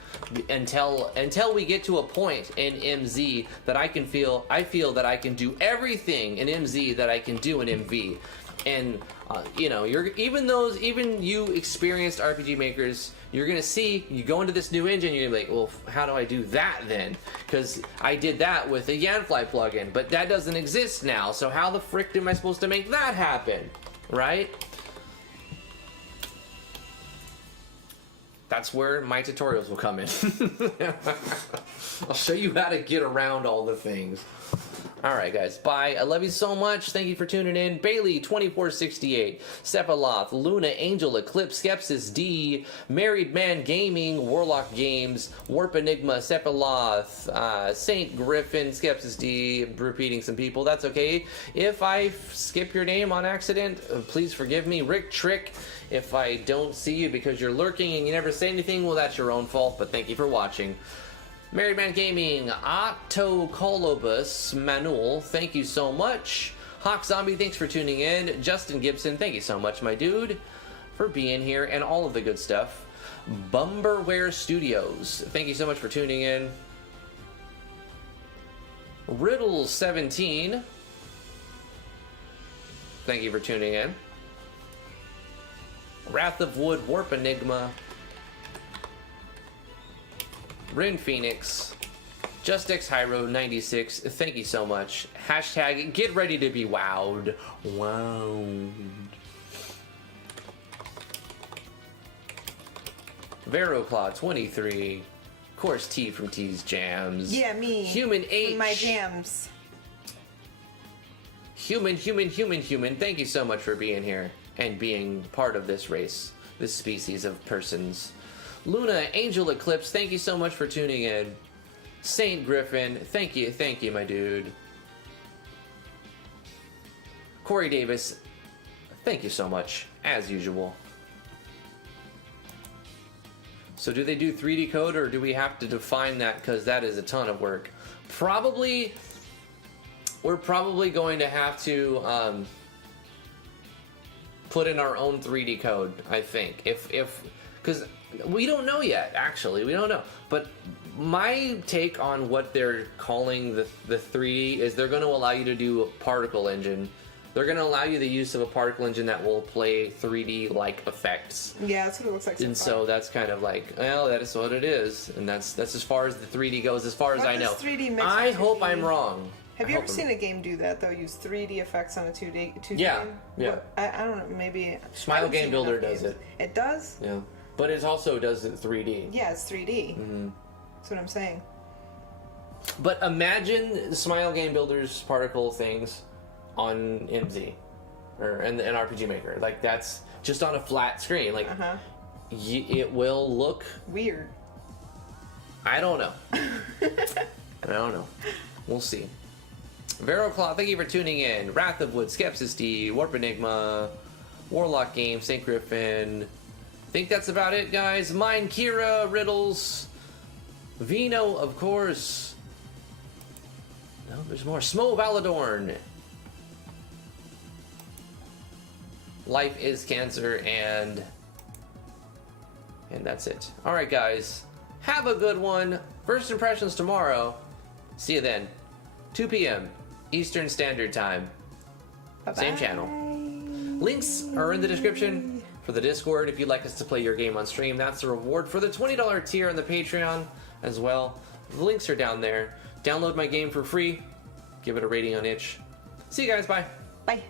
until we get to a point in MZ that I feel that I can do everything in MZ that I can do in MV. And you know, even you experienced RPG makers, you're gonna see, you go into this new engine, you're gonna be like, well, how do I do that then? Because I did that with a Yanfly plugin, but that doesn't exist now, so how the frick am I supposed to make that happen, right? That's where my tutorials will come in. I'll show you how to get around all the things. Alright guys, bye. I love you so much. Thank you for tuning in. Bailey2468, Sephiloth, Luna, Angel, Eclipse, Skepsis D, Married Man Gaming, Warlock Games, Warp Enigma, Sephiloth, Saint Griffin, Skepsis D, repeating some people. That's okay. If I skip your name on accident, please forgive me. Rick Trick, if I don't see you because you're lurking and you never say anything, well, that's your own fault, but thank you for watching. Married Man Gaming, Otto Kolobus, Manuel, thank you so much. Hawk Zombie, thanks for tuning in. Justin Gibson, thank you so much, my dude, for being here and all of the good stuff. Bumberware Studios, thank you so much for tuning in. Riddle17, thank you for tuning in. Wrath of Wood, Warp Enigma, Rin Phoenix, JustX Hyro 96, thank you so much. Hashtag get ready to be wowed. Wowed. Veroclaw 23, of course T from T's Jams. Yeah, me. Human H. My jams. Human, thank you so much for being here and being part of this race, this species of persons. Luna, Angel Eclipse, thank you so much for tuning in. Saint Griffin, thank you, my dude. Corey Davis, thank you so much, as usual. So do they do 3D code, or do we have to define that, because that is a ton of work? Probably, we're probably going to have to put in our own 3D code, I think. Because we don't know yet, actually. We don't know. But my take on what they're calling the 3D is they're going to allow you to do a particle engine. They're going to allow you the use of a particle engine that will play 3D-like effects. Yeah, that's what it looks like. And so that's kind of like, well, that is what it is. And that's as far as the 3D goes, as far as I know. 3D mix I with hope 2D? I'm wrong. Have you ever seen a game do that, though? Use 3D effects on a 2D Yeah, game? yeah. What, I don't know, maybe... Smile Game Builder does it. It does? Yeah. But it also does it 3D. Yeah, it's 3D. Mm-hmm. That's what I'm saying. But imagine Smile Game Builder's particle things on MZ. Or an RPG Maker. Like, that's just on a flat screen. Like, it will look... weird. I don't know. I don't know. We'll see. Veroclaw, thank you for tuning in. Wrath of Wood, Skepsis D, Warp Enigma, Warlock Games, St. Griffin. I think that's about it, guys. Mine, Kira, Riddles, Vino, of course. No, there's more. Smo Valadorn. Life is Cancer, and that's it. Alright, guys. Have a good one. First impressions tomorrow. See you then. 2 p.m. Eastern Standard Time. Bye-bye. Same channel. Links are in the description for the Discord if you'd like us to play your game on stream. That's the reward for the $20 tier on the Patreon as well. The links are down there. Download my game for free. Give it a rating on itch. See you guys. Bye. Bye.